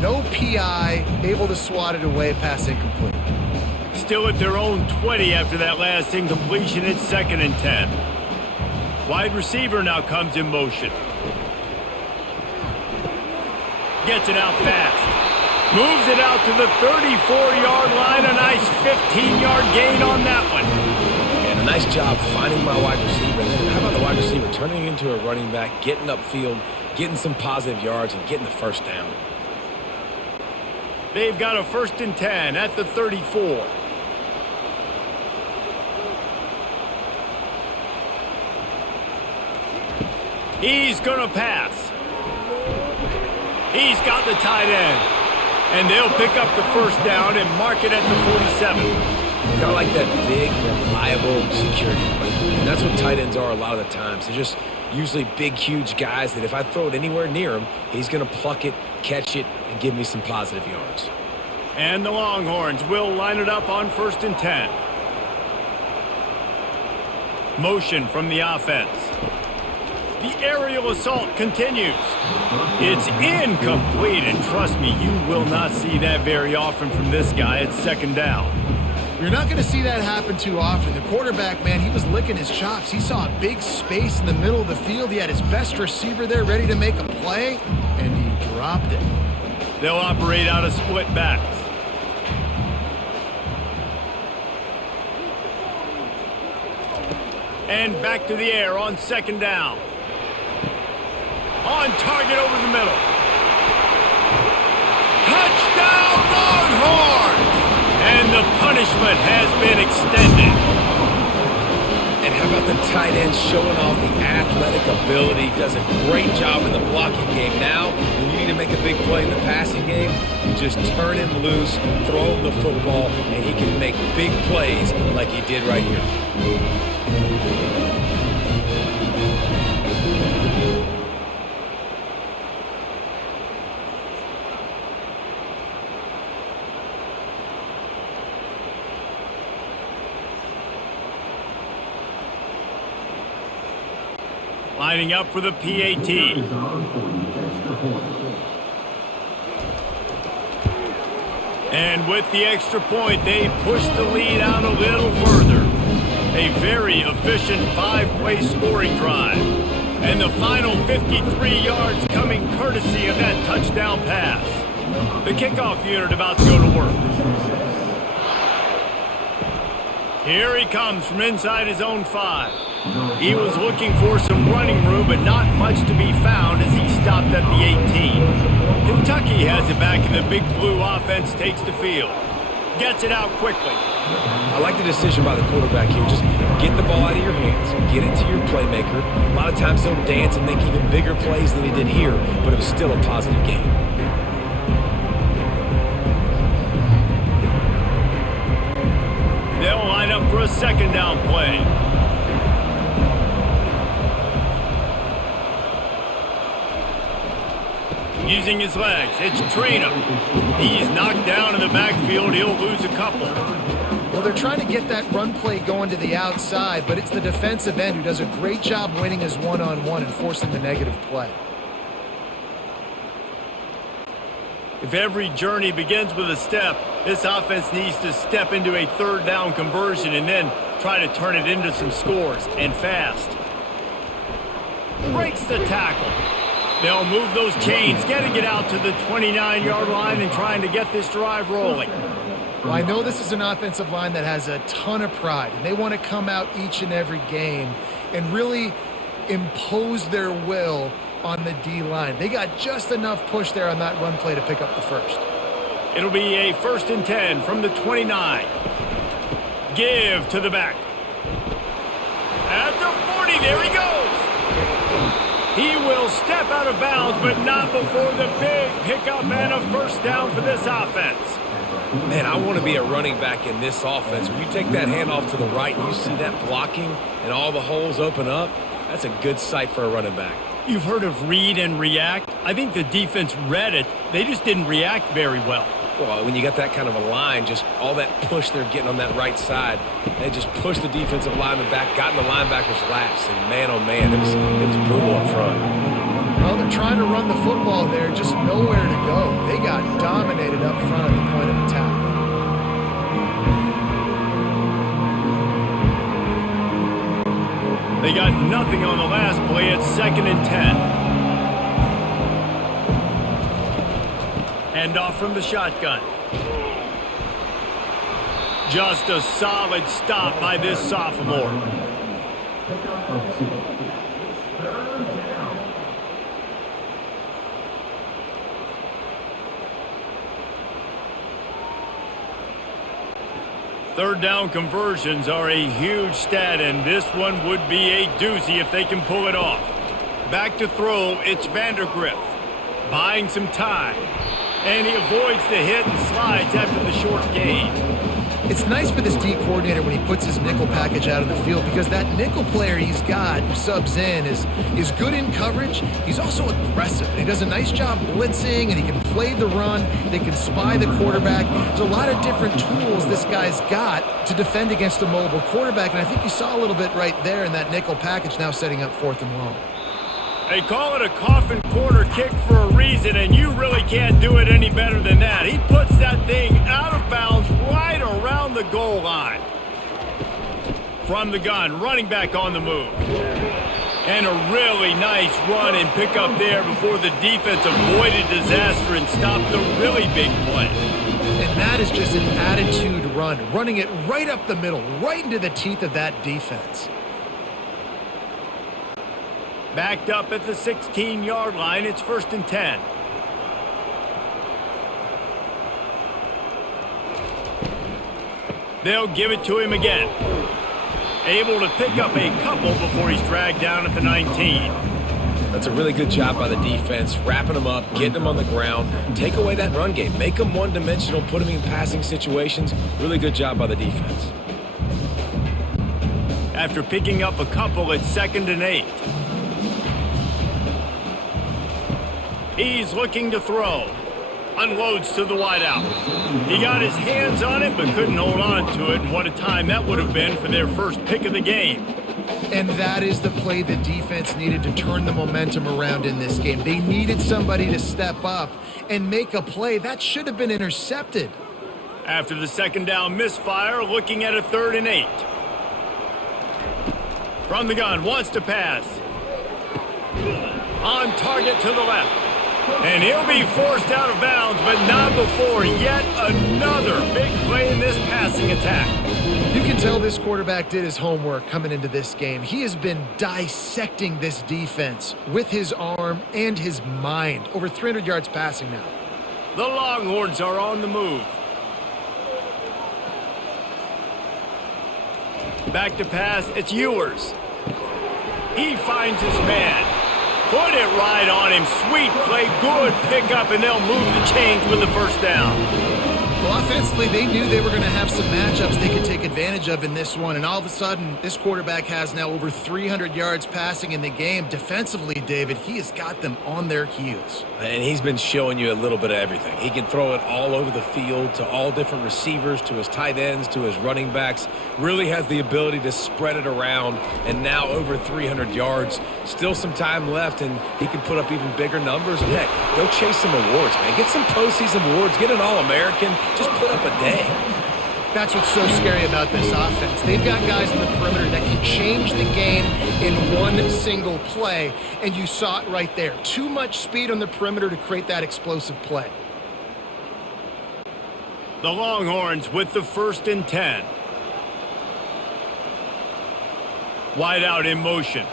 no PI, able to swat it away, pass incomplete. Still at their own 20 after that last incompletion. It's 2nd and 10. Wide receiver now comes in motion. Gets it out fast. Moves it out to the 34-yard line. A nice 15-yard gain on that one. And A nice job finding my wide receiver. And then how about the wide receiver turning into a running back, getting upfield, getting some positive yards, and getting the first down. They've got a 1st and 10 at the 34. He's going to pass. He's got the tight end. And they'll pick up the first down and mark it at the 47. Kind of like that big, reliable security blanket. And that's what tight ends are a lot of the times. They're just usually big, huge guys that if I throw it anywhere near him, he's going to pluck it, catch it, and give me some positive yards. And the Longhorns will line it up on 1st and 10. Motion from the offense. The aerial assault continues. It's incomplete, and trust me, you will not see that very often from this guy at 2nd down. You're not going to see that happen too often. The quarterback, man, he was licking his chops. He saw a big space in the middle of the field. He had his best receiver there ready to make a play, and he dropped it. They'll operate out of split backs. And back to the air on 2nd down. On target over the middle. Touchdown Longhorns! And the punishment has been extended. And how about the tight end showing off the athletic ability? Does a great job in the blocking game. Now, when you need to make a big play in the passing game, you just turn him loose, throw him the football, and he can make big plays like he did right here. Lining up for the PAT. And with the extra point, they push the lead out a little further. A very efficient 5-play scoring drive. And the final 53 yards coming courtesy of that touchdown pass. The kickoff unit about to go to work. Here he comes from inside his own 5. He was looking for some running room, but not much to be found as he stopped at the 18. Kentucky has it back, and the Big Blue offense takes the field. Gets it out quickly. I like the decision by the quarterback here. Just get the ball out of your hands. Get it to your playmaker. A lot of times he'll dance and make even bigger plays than he did here, but it was still a positive game. They'll line up for a 2nd down play. Using his legs, it's Traynor. He's knocked down in the backfield. He'll lose a couple. Well, they're trying to get that run play going to the outside, but it's the defensive end who does a great job winning his one-on-one and forcing the negative play. If every journey begins with a step, this offense needs to step into a 3rd down conversion and then try to turn it into some scores, and fast. Breaks the tackle. They'll move those chains, getting it out to the 29-yard line and trying to get this drive rolling. Well, I know this is an offensive line that has a ton of pride, and they want to come out each and every game and really impose their will on the D-line. They got just enough push there on that run play to pick up the first. It'll be a 1st and 10 from the 29. Give to the back. At the 40, there he goes. He will step out of bounds, but not before the big pickup and a 1st down for this offense. Man, I want to be a running back in this offense. When you take that handoff to the right and you see that blocking and all the holes open up, that's a good sight for a running back. You've heard of read and react. I think the defense read it. They just didn't react very well. Well, when you got that kind of a line, just all that push they're getting on that right side, they just pushed the defensive lineman back, got in the linebacker's laps, and man, oh man, it was brutal up front. Well, they're trying to run the football there, just nowhere to go. They got dominated up front at the point of attack. They got nothing on the last play at 2nd and 10. Hand off from the shotgun. Just a solid stop by this sophomore. Third down conversions are a huge stat, and this one would be a doozy if they can pull it off. Back to throw, it's Vandergriff. Buying some time. And he avoids the hit and slides after the short gain. It's nice for this D coordinator when he puts his nickel package out in the field, because that nickel player he's got who subs in is good in coverage. He's also aggressive, and he does a nice job blitzing, and he can play the run. They can spy the quarterback. There's a lot of different tools this guy's got to defend against a mobile quarterback, and I think you saw a little bit right there in that nickel package, now setting up 4th and long. They call it a coffin corner kick for a reason, and you really can't do it any better than that. He puts that thing out of bounds right around the goal line. From the gun, running back on the move. And a really nice run and pick up there before the defense avoided disaster and stopped the really big play. And that is just an attitude run, running it right up the middle, right into the teeth of that defense. Backed up at the 16-yard line, it's 1st and 10. They'll give it to him again. Able to pick up a couple before he's dragged down at the 19. That's a really good job by the defense, wrapping them up, getting them on the ground, take away that run game, make them one-dimensional, put them in passing situations. Really good job by the defense. After picking up a couple, it's 2nd and 8. He's looking to throw. Unloads to the wideout. He got his hands on it, but couldn't hold on to it. And what a time that would have been for their first pick of the game. And that is the play the defense needed to turn the momentum around in this game. They needed somebody to step up and make a play. That should have been intercepted. After the 2nd down misfire, looking at a 3rd and 8. From the gun, wants to pass. On target to the left. And he'll be forced out of bounds, but not before yet another big play in this passing attack. You can tell this quarterback did his homework coming into this game. He has been dissecting this defense with his arm and his mind. Over 300 yards passing now. The Longhorns are on the move. Back to pass, it's Ewers. He finds his man. Put it right on him. Sweet play, good pickup, and they'll move the chains with the 1st down. Well, offensively, they knew they were going to have some matchups they could take advantage of in this one, and all of a sudden, this quarterback has now over 300 yards passing in the game. Defensively, David, he has got them on their heels. And he's been showing you a little bit of everything. He can throw it all over the field to all different receivers, to his tight ends, to his running backs. Really has the ability to spread it around, and now over 300 yards. Still some time left, and he can put up even bigger numbers. And heck, go chase some awards, man. Get some postseason awards. Get an All-American. Just put up a day. That's what's so scary about this offense. They've got guys in the perimeter that can change the game in one single play, and you saw it right there. Too much speed on the perimeter to create that explosive play. The Longhorns with the 1st and 10. Wide out in motion.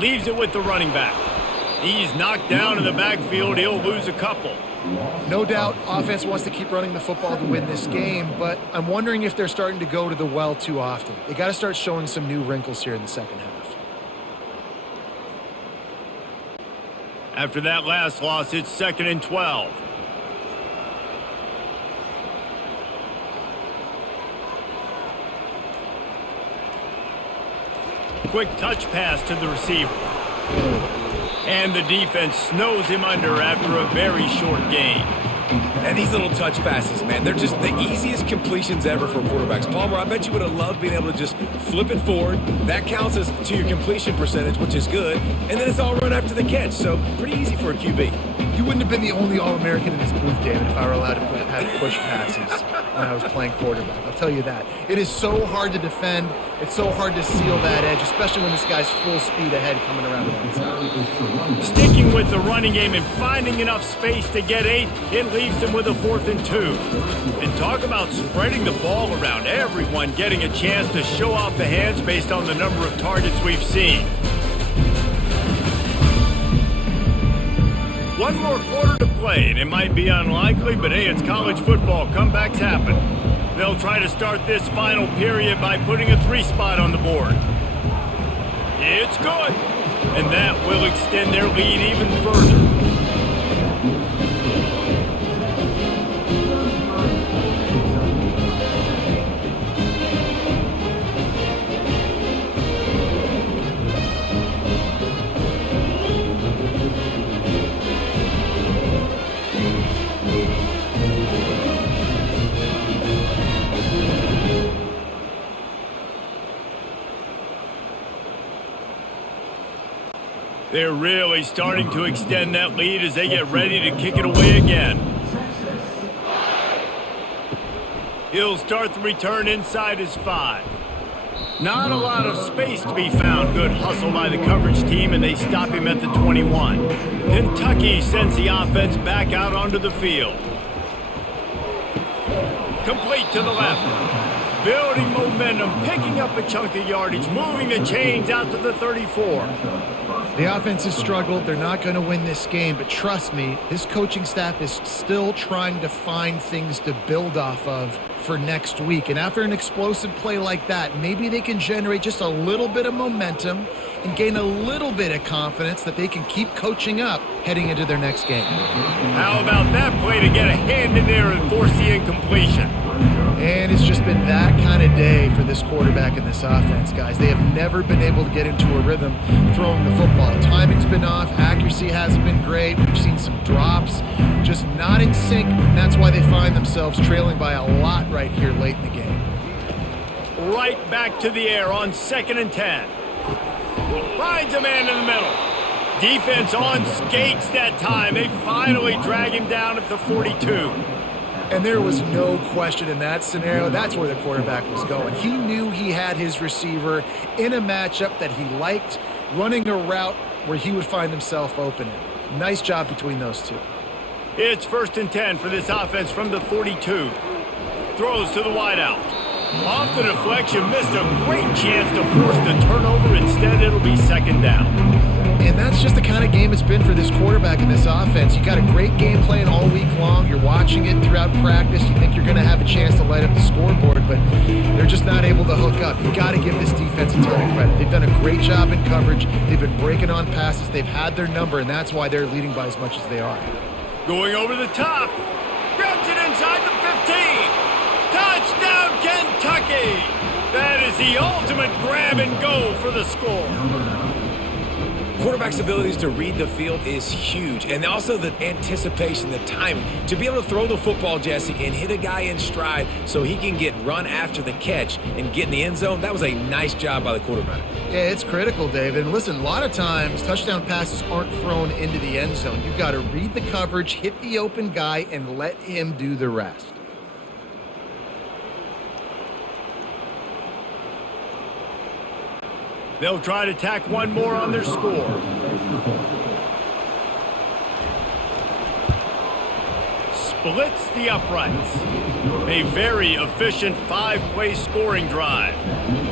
Leaves it with the running back. He's knocked down in the backfield. He'll lose a couple. No doubt offense wants to keep running the football to win this game, but I'm wondering if they're starting to go to the well too often. They got to start showing some new wrinkles here in the 2nd half. After that last loss, it's 2nd and 12. Quick touch pass to the receiver. And the defense snows him under after a very short gain. And these little touch passes, man, they're just the easiest completions ever for quarterbacks. Palmer, I bet you would have loved being able to just flip it forward. That counts as to your completion percentage, which is good. And then it's all run after the catch, so pretty easy for a QB. You wouldn't have been the only All-American in this booth, David, if I were allowed to have push passes when I was playing quarterback. I'll tell you that. It is so hard to defend. It's so hard to seal that edge, especially when this guy's full speed ahead coming around the inside. Sticking with the running game and finding enough space to get 8, it leaves them with a 4th and 2. And talk about spreading the ball around, everyone getting a chance to show off the hands based on the number of targets we've seen. One more quarter to play, and it might be unlikely, but hey, it's college football. Comebacks happen. They'll try to start this final period by putting a 3 spot on the board. It's good, and that will extend their lead even further. They're really starting to extend that lead as they get ready to kick it away again. He'll start the return inside his 5. Not a lot of space to be found. Good hustle by the coverage team, and they stop him at the 21. Kentucky sends the offense back out onto the field. Complete to the left. Building momentum, picking up a chunk of yardage, moving the chains out to the 34. The offense has struggled. They're not going to win this game, but trust me, this coaching staff is still trying to find things to build off of for next week. And after an explosive play like that, maybe they can generate just a little bit of momentum and gain a little bit of confidence that they can keep coaching up heading into their next game. How about that play to get a hand in there and force the incompletion? And it's just been that kind of day for this quarterback and this offense, guys. They have never been able to get into a rhythm throwing the football. Timing's been off. Accuracy hasn't been great. We've seen some drops, just not in sync. And that's why they find themselves trailing by a lot right here late in the game. Right back to the air on 2nd and 10. Finds a man in the middle. Defense on skates that time. They finally drag him down at the 42. And there was no question in that scenario. That's where the quarterback was going. He knew he had his receiver in a matchup that he liked, running a route where he would find himself open. Nice job between those two. It's 1st and 10 for this offense from the 42. Throws to the wideout. Off the deflection, missed a great chance to force the turnover. Instead, it'll be 2nd down. And that's just the kind of game it's been for this quarterback and this offense. You got a great game plan all week long. You're watching it throughout practice. You think you're going to have a chance to light up the scoreboard, but they're just not able to hook up. You got to give this defense a ton of credit. They've done a great job in coverage. They've been breaking on passes. They've had their number, and that's why they're leading by as much as they are. Going over the top. Grabs it inside the 15. Touchdown, Kentucky! That is the ultimate grab and go for the score. Quarterback's abilities to read the field is huge, and also the anticipation, the timing. To be able to throw the football, Jesse, and hit a guy in stride so he can get run after the catch and get in the end zone, that was a nice job by the quarterback. Yeah, it's critical, David. And listen, a lot of times touchdown passes aren't thrown into the end zone. You've got to read the coverage, hit the open guy, and let him do the rest. They'll try to tack one more on their score. Splits the uprights. A very efficient 5-play scoring drive.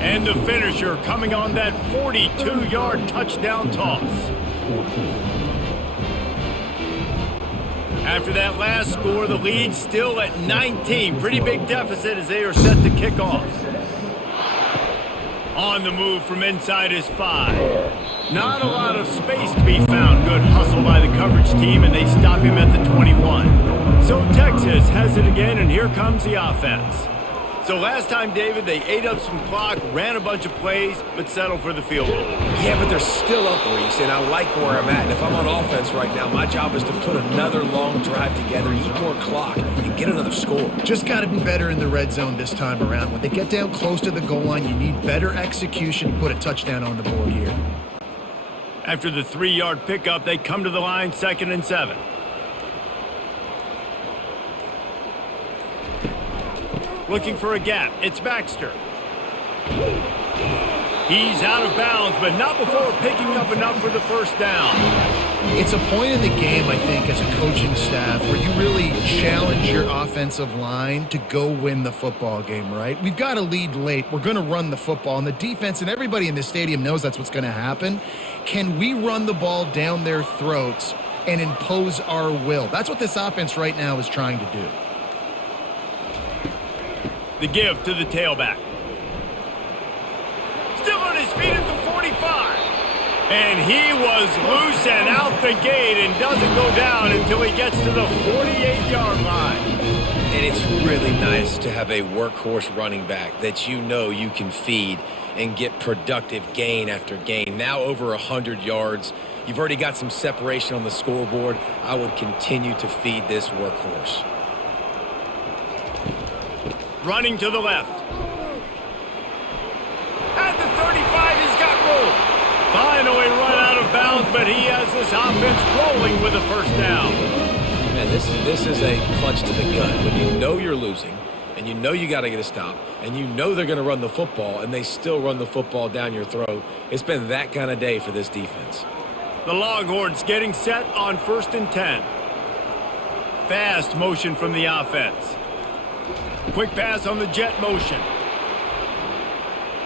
And the finisher coming on that 42-yard touchdown toss. After that last score, the lead still at 19. Pretty big deficit as they are set to kick off. On the move from inside his 5. Not a lot of space to be found. Good hustle by the coverage team, and they stop him at the 21. So Texas has it again, and here comes the offense. So last time, David, they ate up some clock, ran a bunch of plays, but settled for the field goal. Yeah, but they're still up, Reese, and I like where I'm at. And if I'm on offense right now, my job is to put another long drive together, eat more clock, and get another score. Just got to be better in the red zone this time around. When they get down close to the goal line, you need better execution to put a touchdown on the board here. After the 3-yard pickup, they come to the line, 2nd and 7. Looking for a gap. It's Baxter. He's out of bounds, but not before picking up enough for the 1st down. It's a point in the game, I think, as a coaching staff where you really challenge your offensive line to go win the football game, right? We've got a lead late. We're going to run the football. And the defense and everybody in the stadium knows that's what's going to happen. Can we run the ball down their throats and impose our will? That's what this offense right now is trying to do. The give to the tailback. Still on his feet at the 45. And he was loose and out the gate and doesn't go down until he gets to the 48-yard line. And it's really nice to have a workhorse running back that you know you can feed and get productive gain after gain. Now over 100 yards. You've already got some separation on the scoreboard. I would continue to feed this workhorse. Running to the left. At the 35, he's got room. Finally run out of bounds, but he has this offense rolling with a first down. Man, this is a punch to the gut. When you know you're losing, and you know you got to get a stop, and you know they're going to run the football, and they still run the football down your throat, it's been that kind of day for this defense. The Longhorns getting set on 1st and 10. Fast motion from the offense. Quick pass on the jet motion.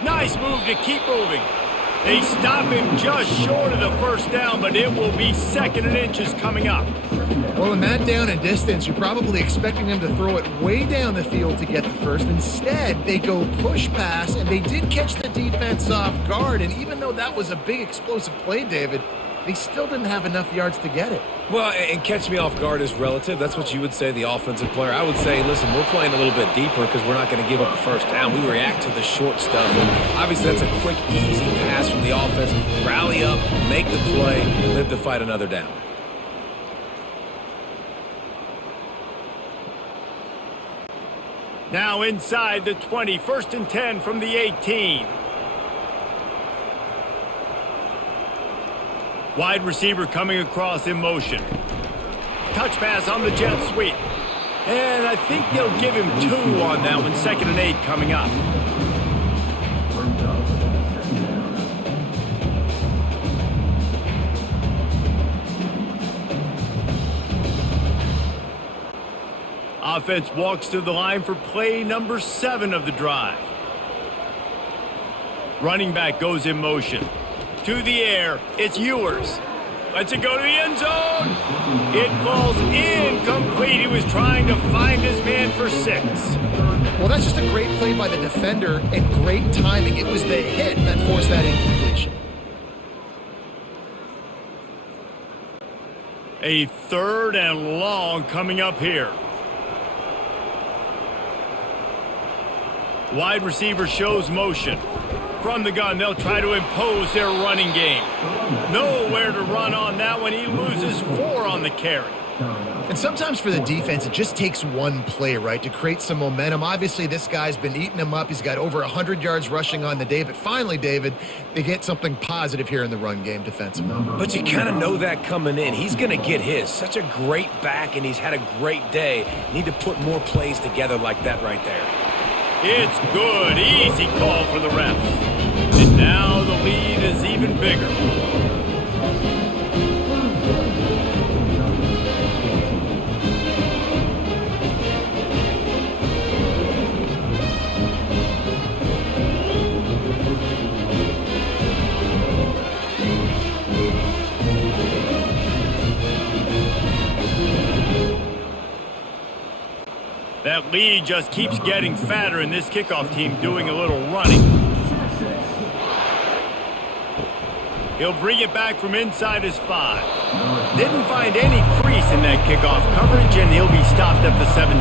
Nice move to keep moving. They stop him just short of the first down, but it will be 2nd and inches coming up. Well, in that down and distance, you're probably expecting them to throw it way down the field to get the first. Instead, they go push pass, and they did catch the defense off guard. And even though that was a big explosive play, David, they still didn't have enough yards to get it. Well, and catch me off guard is relative. That's what you would say, the offensive player. I would say, listen, we're playing a little bit deeper because we're not going to give up the first down. We react to the short stuff. And obviously, that's a quick, easy pass from the offense. Rally up, make the play, live to fight another down. Now inside the 20, 1st and 10 from the 18. Wide receiver coming across in motion. Touch pass on the jet sweep. And I think they'll give him 2 on that one. 2nd and 8 coming up. Offense walks to the line for play number 7 of the drive. Running back goes in motion. To the air, it's Ewers. Lets it go to the end zone. It falls incomplete. He was trying to find his man for 6. Well, that's just a great play by the defender and great timing. It was the hit that forced that incompletion. A 3rd and long coming up here. Wide receiver shows motion. From the gun, they'll try to impose their running game. Nowhere to run on that one. He loses 4 on the carry. And sometimes for the defense, it just takes one play, right, to create some momentum. Obviously, this guy's been eating him up. He's got over 100 yards rushing on the day. But finally, David, they get something positive here in the run game defensively. But you kind of know that coming in. He's going to get his. Such a great back, and he's had a great day. Need to put more plays together like that right there. It's good. Easy call for the refs. And now the lead is even bigger. That lead just keeps getting fatter, and this kickoff team doing a little running. He'll bring it back from inside his 5. Didn't find any crease in that kickoff coverage, and he'll be stopped at the 17.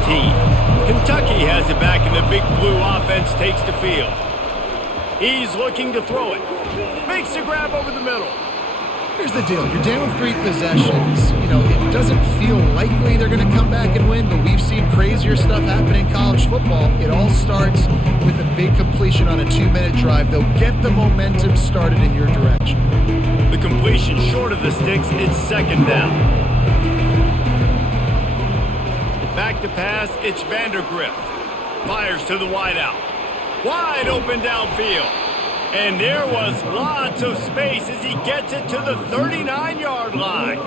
Kentucky has it back, and the Big Blue offense takes the field. He's looking to throw it. Makes the grab over the middle. Here's the deal. You're down 3 possessions. You know, it doesn't feel likely they're going to come back and win, but we've seen crazier stuff happen in college football. It all starts with a big completion on a 2-minute drive. They'll get the momentum started in your direction. The completion short of the sticks, it's 2nd down. Back to pass, it's Vandergrift. Fires to the wideout. Wide open downfield. And there was lots of space as he gets it to the 39-yard line.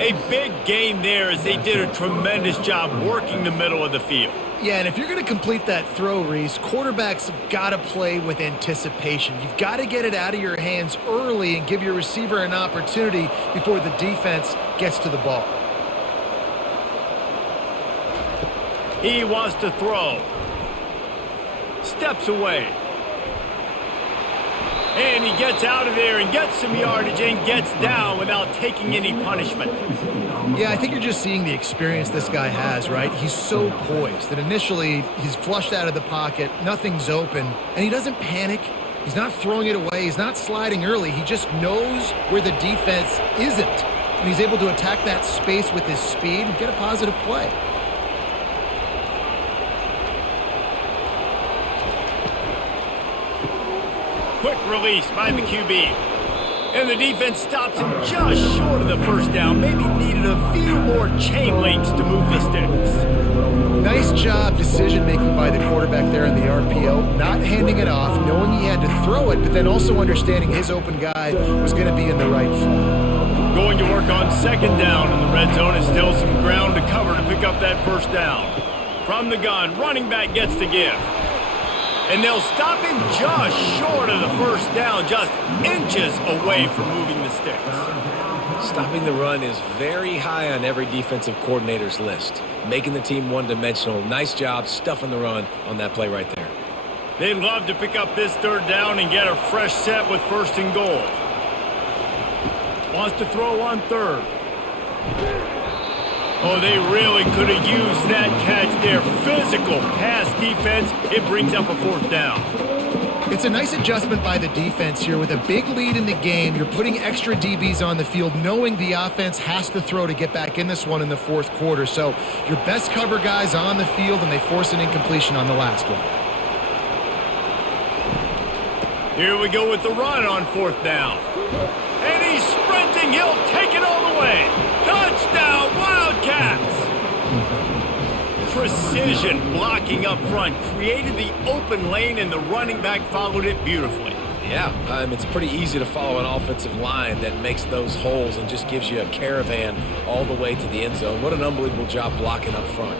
A big gain there as they did a tremendous job working the middle of the field. Yeah, and if you're going to complete that throw, Reese, quarterbacks have got to play with anticipation. You've got to get it out of your hands early and give your receiver an opportunity before the defense gets to the ball. He wants to throw. Steps away. And he gets out of there and gets some yardage and gets down without taking any punishment. Yeah, I think you're just seeing the experience this guy has, right? He's so poised that initially he's flushed out of the pocket, nothing's open, and he doesn't panic. He's not throwing it away. He's not sliding early. He just knows where the defense isn't, and he's able to attack that space with his speed and get a positive play. Quick release by the QB. And the defense stops him just short of the first down. Maybe needed a few more chain links to move the sticks. Nice job decision-making by the quarterback there in the RPO, not handing it off, knowing he had to throw it, but then also understanding his open guy was going to be in the right spot. Going to work on second down in the red zone and still some ground to cover to pick up that first down. From the gun, running back gets the give. And they'll stop him just short of the first down, just inches away from moving the sticks. Stopping the run is very high on every defensive coordinator's list. Making the team one-dimensional. Nice job stuffing the run on that play right there. They'd love to pick up this third down and get a fresh set with first and goal. Wants to throw on third. Oh, they really could have used that catch there. Physical pass defense. It brings up a fourth down. It's a nice adjustment by the defense here. With a big lead in the game, you're putting extra DBs on the field, knowing the offense has to throw to get back in this one in the fourth quarter. So your best cover guys on the field, and they force an incompletion on the last one. Here we go with the run on fourth down. And he's sprinting. He'll take it all the way. Touchdown, Wildcats! Precision blocking up front created the open lane, and the running back followed it beautifully. Yeah, it's pretty easy to follow an offensive line that makes those holes and just gives you a caravan all the way to the end zone. What an unbelievable job blocking up front.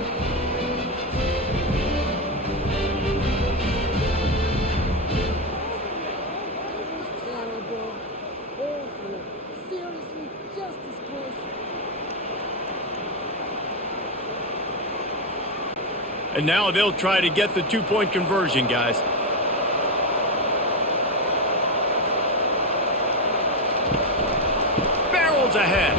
And now they'll try to get the two-point conversion, guys. Barrels ahead.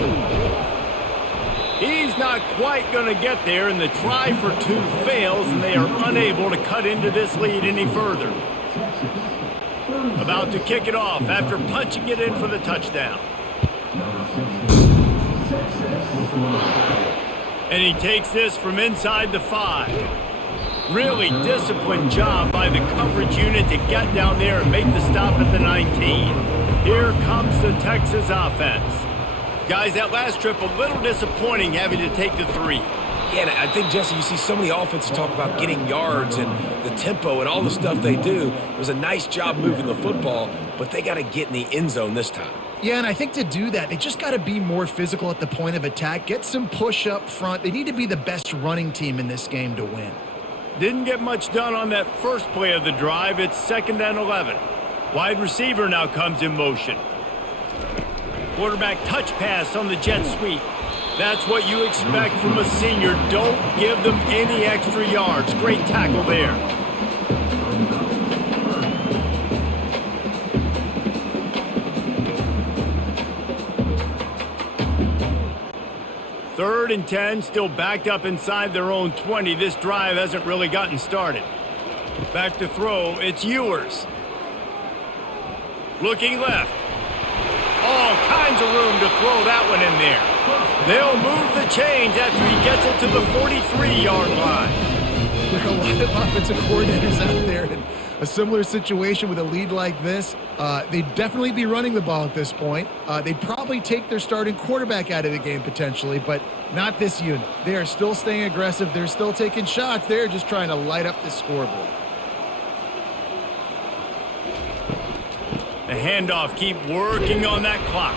He's not quite going to get there, and the try for two fails, and they are unable to cut into this lead any further. About to kick it off after punching it in for the touchdown. And he takes this from inside the 5. Really disciplined job by the coverage unit to get down there and make the stop at the 19. Here comes the Texas offense. Guys, that last trip a little disappointing having to take the 3. Yeah, and I think, Jesse, you see so many offenses talk about getting yards and the tempo and all the stuff they do. It was a nice job moving the football, but they got to get in the end zone this time. Yeah, and I think to do that, they just got to be more physical at the point of attack, get some push up front. They need to be the best running team in this game to win. Didn't get much done on that first play of the drive. It's 2nd and 11. Wide receiver now comes in motion. Quarterback touch pass on the jet sweep. That's what you expect from a senior. Don't give them any extra yards. Great tackle there. Third and 10, still backed up inside their own 20. This drive hasn't really gotten started. Back to throw, it's Ewers. Looking left. All kinds of room to throw that one in there. They'll move the chains after he gets it to the 43-yard line. There are a lot of offensive coordinators out there in a similar situation with a lead like this. They'd definitely be running the ball at this point. They'd probably take their starting quarterback out of the game potentially, but not this unit. They are still staying aggressive. They're still taking shots. They're just trying to light up the scoreboard. handoff, keep working on that clock.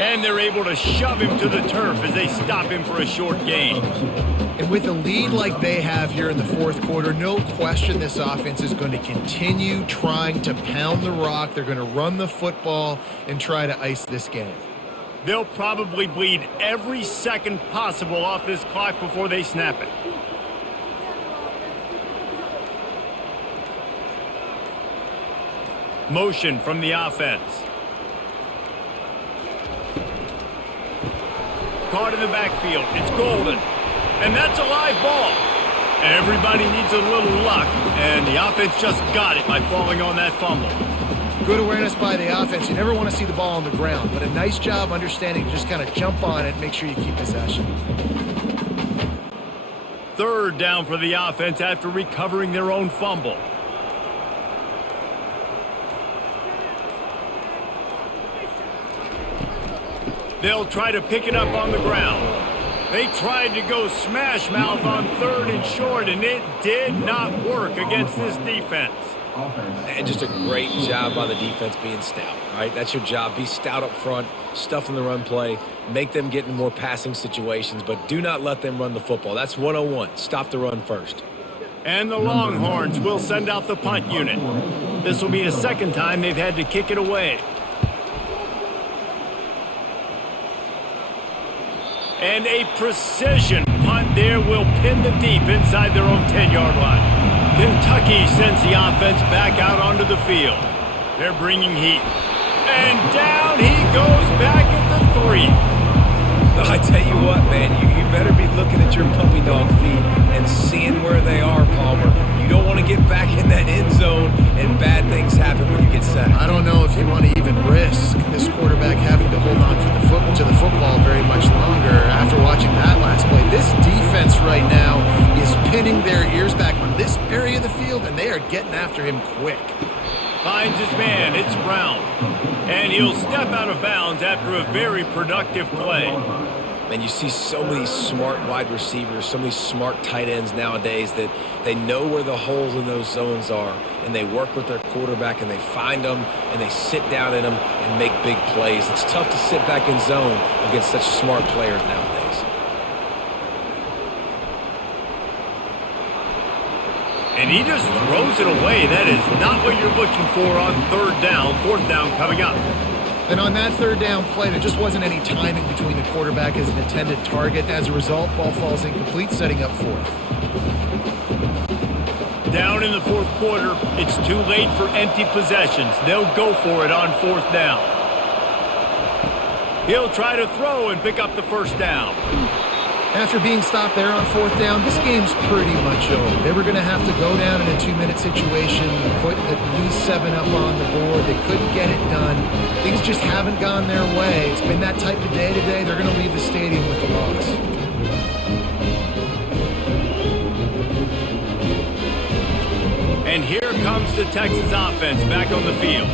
And they're able to shove him to the turf as they stop him for a short gain. And with a lead like they have here in the fourth quarter, no question this offense is going to continue trying to pound the rock. They're going to run the football and try to ice this game. They'll probably bleed every second possible off this clock before they snap it. Motion from the offense. Caught in the backfield. It's Golden. And that's a live ball. Everybody needs a little luck, and the offense just got it by falling on that fumble. Good awareness by the offense. You never want to see the ball on the ground, but a nice job understanding to just kind of jump on it and make sure you keep possession. Third down for the offense after recovering their own fumble. They'll try to pick it up on the ground. They tried to go smash mouth on third and short, and it did not work against this defense. And just a great job by the defense being stout, right? That's your job. Be stout up front, stuff in the run play, make them get in more passing situations, but do not let them run the football. That's 101. Stop the run first. And the Longhorns will send out the punt unit. This will be the second time they've had to kick it away. And a precision punt there will pin the deep inside their own 10-yard line. Kentucky sends the offense back out onto the field. They're bringing heat. And down he goes back at the 3. I tell you what, man, you better be looking at your puppy dog feet and seeing where they are, Palmer. You don't want to get back in that end zone and bad things happen when you get sacked. I don't know if you want to even risk this quarterback having to hold on to the football very much longer after watching that last play. This defense right now is pinning their ears back on this area of the field, and they are getting after him quick. Finds his man, it's Brown. And he'll step out of bounds after a very productive play. And you see so many smart wide receivers, so many smart tight ends nowadays that they know where the holes in those zones are, and they work with their quarterback, and they find them, and they sit down in them and make big plays. It's tough to sit back in zone against such smart players nowadays. And he just throws it away. That is not what you're looking for on third down. Fourth down coming up. And on that third down play, there just wasn't any timing between the quarterback as an intended target. As a result, ball falls incomplete, setting up fourth. Down in the fourth quarter, it's too late for empty possessions. They'll go for it on fourth down. He'll try to throw and pick up the first down. After being stopped there on fourth down, this game's pretty much over. They were going to have to go down in a 2-minute situation, put at least 7 up on the board. They couldn't get it done. Things just haven't gone their way. It's been that type of day today. They're going to leave the stadium with the loss. And here comes the Texas offense back on the field.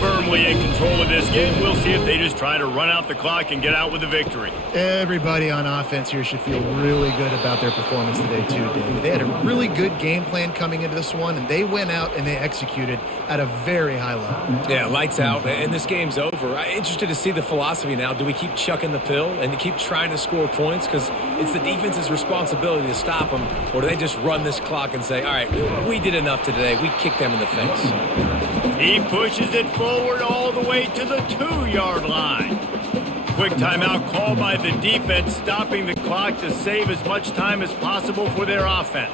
Firmly in control of this game. We'll see if they just try to run out the clock and get out with a victory. Everybody on offense here should feel really good about their performance today, too, David. They had a really good game plan coming into this one, and they went out and they executed at a very high level. Yeah, lights out, and this game's over. I'm interested to see the philosophy now. Do we keep chucking the pill and keep trying to score points? Because it's the defense's responsibility to stop them, or do they just run this clock and say, all right, we did enough today. We kicked them in the face. He pushes it forward all the way to the 2-yard line. Quick timeout call by the defense, stopping the clock to save as much time as possible for their offense.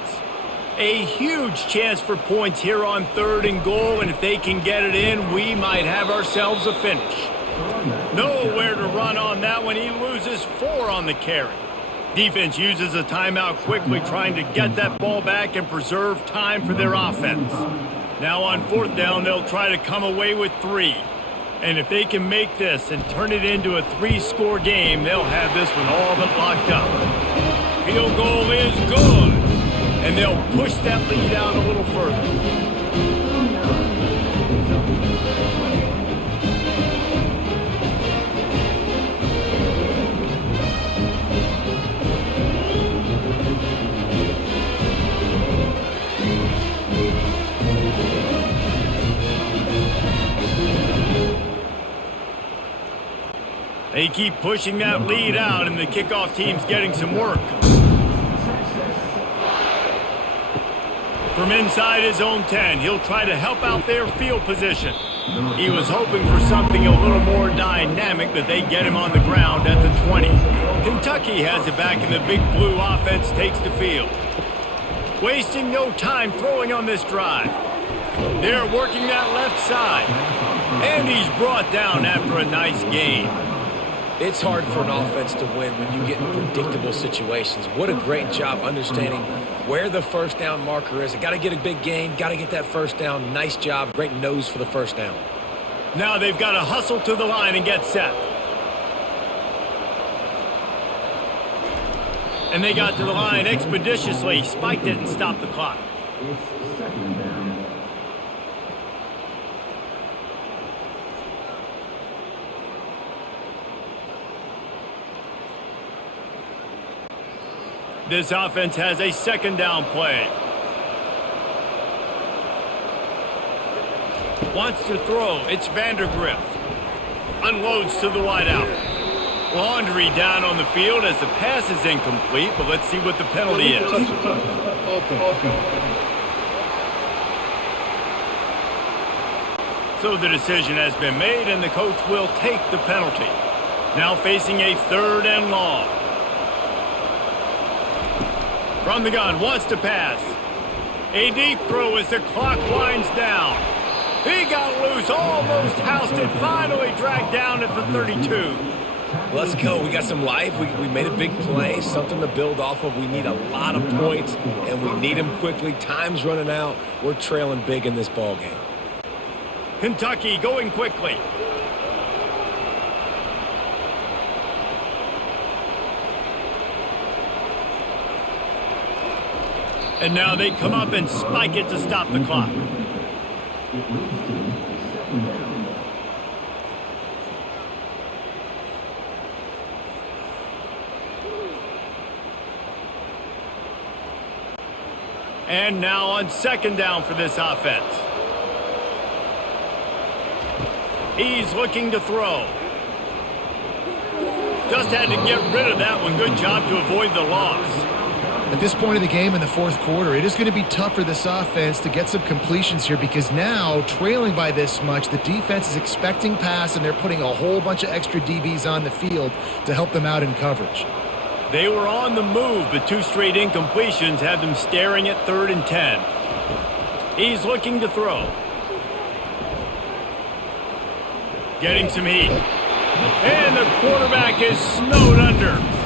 A huge chance for points here on third and goal, and if they can get it in, we might have ourselves a finish. Nowhere to run on that one. He loses 4 on the carry. Defense uses a timeout quickly, trying to get that ball back and preserve time for their offense. Now on fourth down, they'll try to come away with 3. And if they can make this and turn it into a 3-score game, they'll have this one all but locked up. Field goal is good. And they'll push that lead out a little further. They keep pushing that lead out, and the kickoff team's getting some work. From inside his own 10, he'll try to help out their field position. He was hoping for something a little more dynamic, but they get him on the ground at the 20. Kentucky has it back, and the Big Blue offense takes the field. Wasting no time throwing on this drive. They're working that left side. And he's brought down after a nice gain. It's hard for an offense to win when you get in predictable situations. What a great job understanding where the first down marker is. Got to get a big gain, got to get that first down. Nice job, great nose for the first down. Now they've got to hustle to the line and get set. And they got to the line expeditiously, spiked it and stopped the clock. It's second down. This offense has a second down play. Wants to throw. It's Vandergrift. Unloads to the wideout. Laundry down on the field as the pass is incomplete, but let's see what the penalty is. So the decision has been made, and the coach will take the penalty. Now facing a 3rd and long. From the gun, wants to pass. A deep throw as the clock winds down. He got loose, almost housed it, finally dragged down at the 32. Let's go. We got some life. We made a big play, something to build off of. We need a lot of points, and we need them quickly. Time's running out. We're trailing big in this ball game. Kentucky going quickly. And now they come up and spike it to stop the clock. It leads to second down. And now on 2nd down for this offense. He's looking to throw. Just had to get rid of that one. Good job to avoid the loss. At this point of the game in the 4th quarter, it is going to be tough for this offense to get some completions here because now, trailing by this much, the defense is expecting pass, and they're putting a whole bunch of extra DBs on the field to help them out in coverage. They were on the move, but 2 straight incompletions have them staring at 3rd and 10. He's looking to throw. Getting some heat. And the quarterback is snowed under.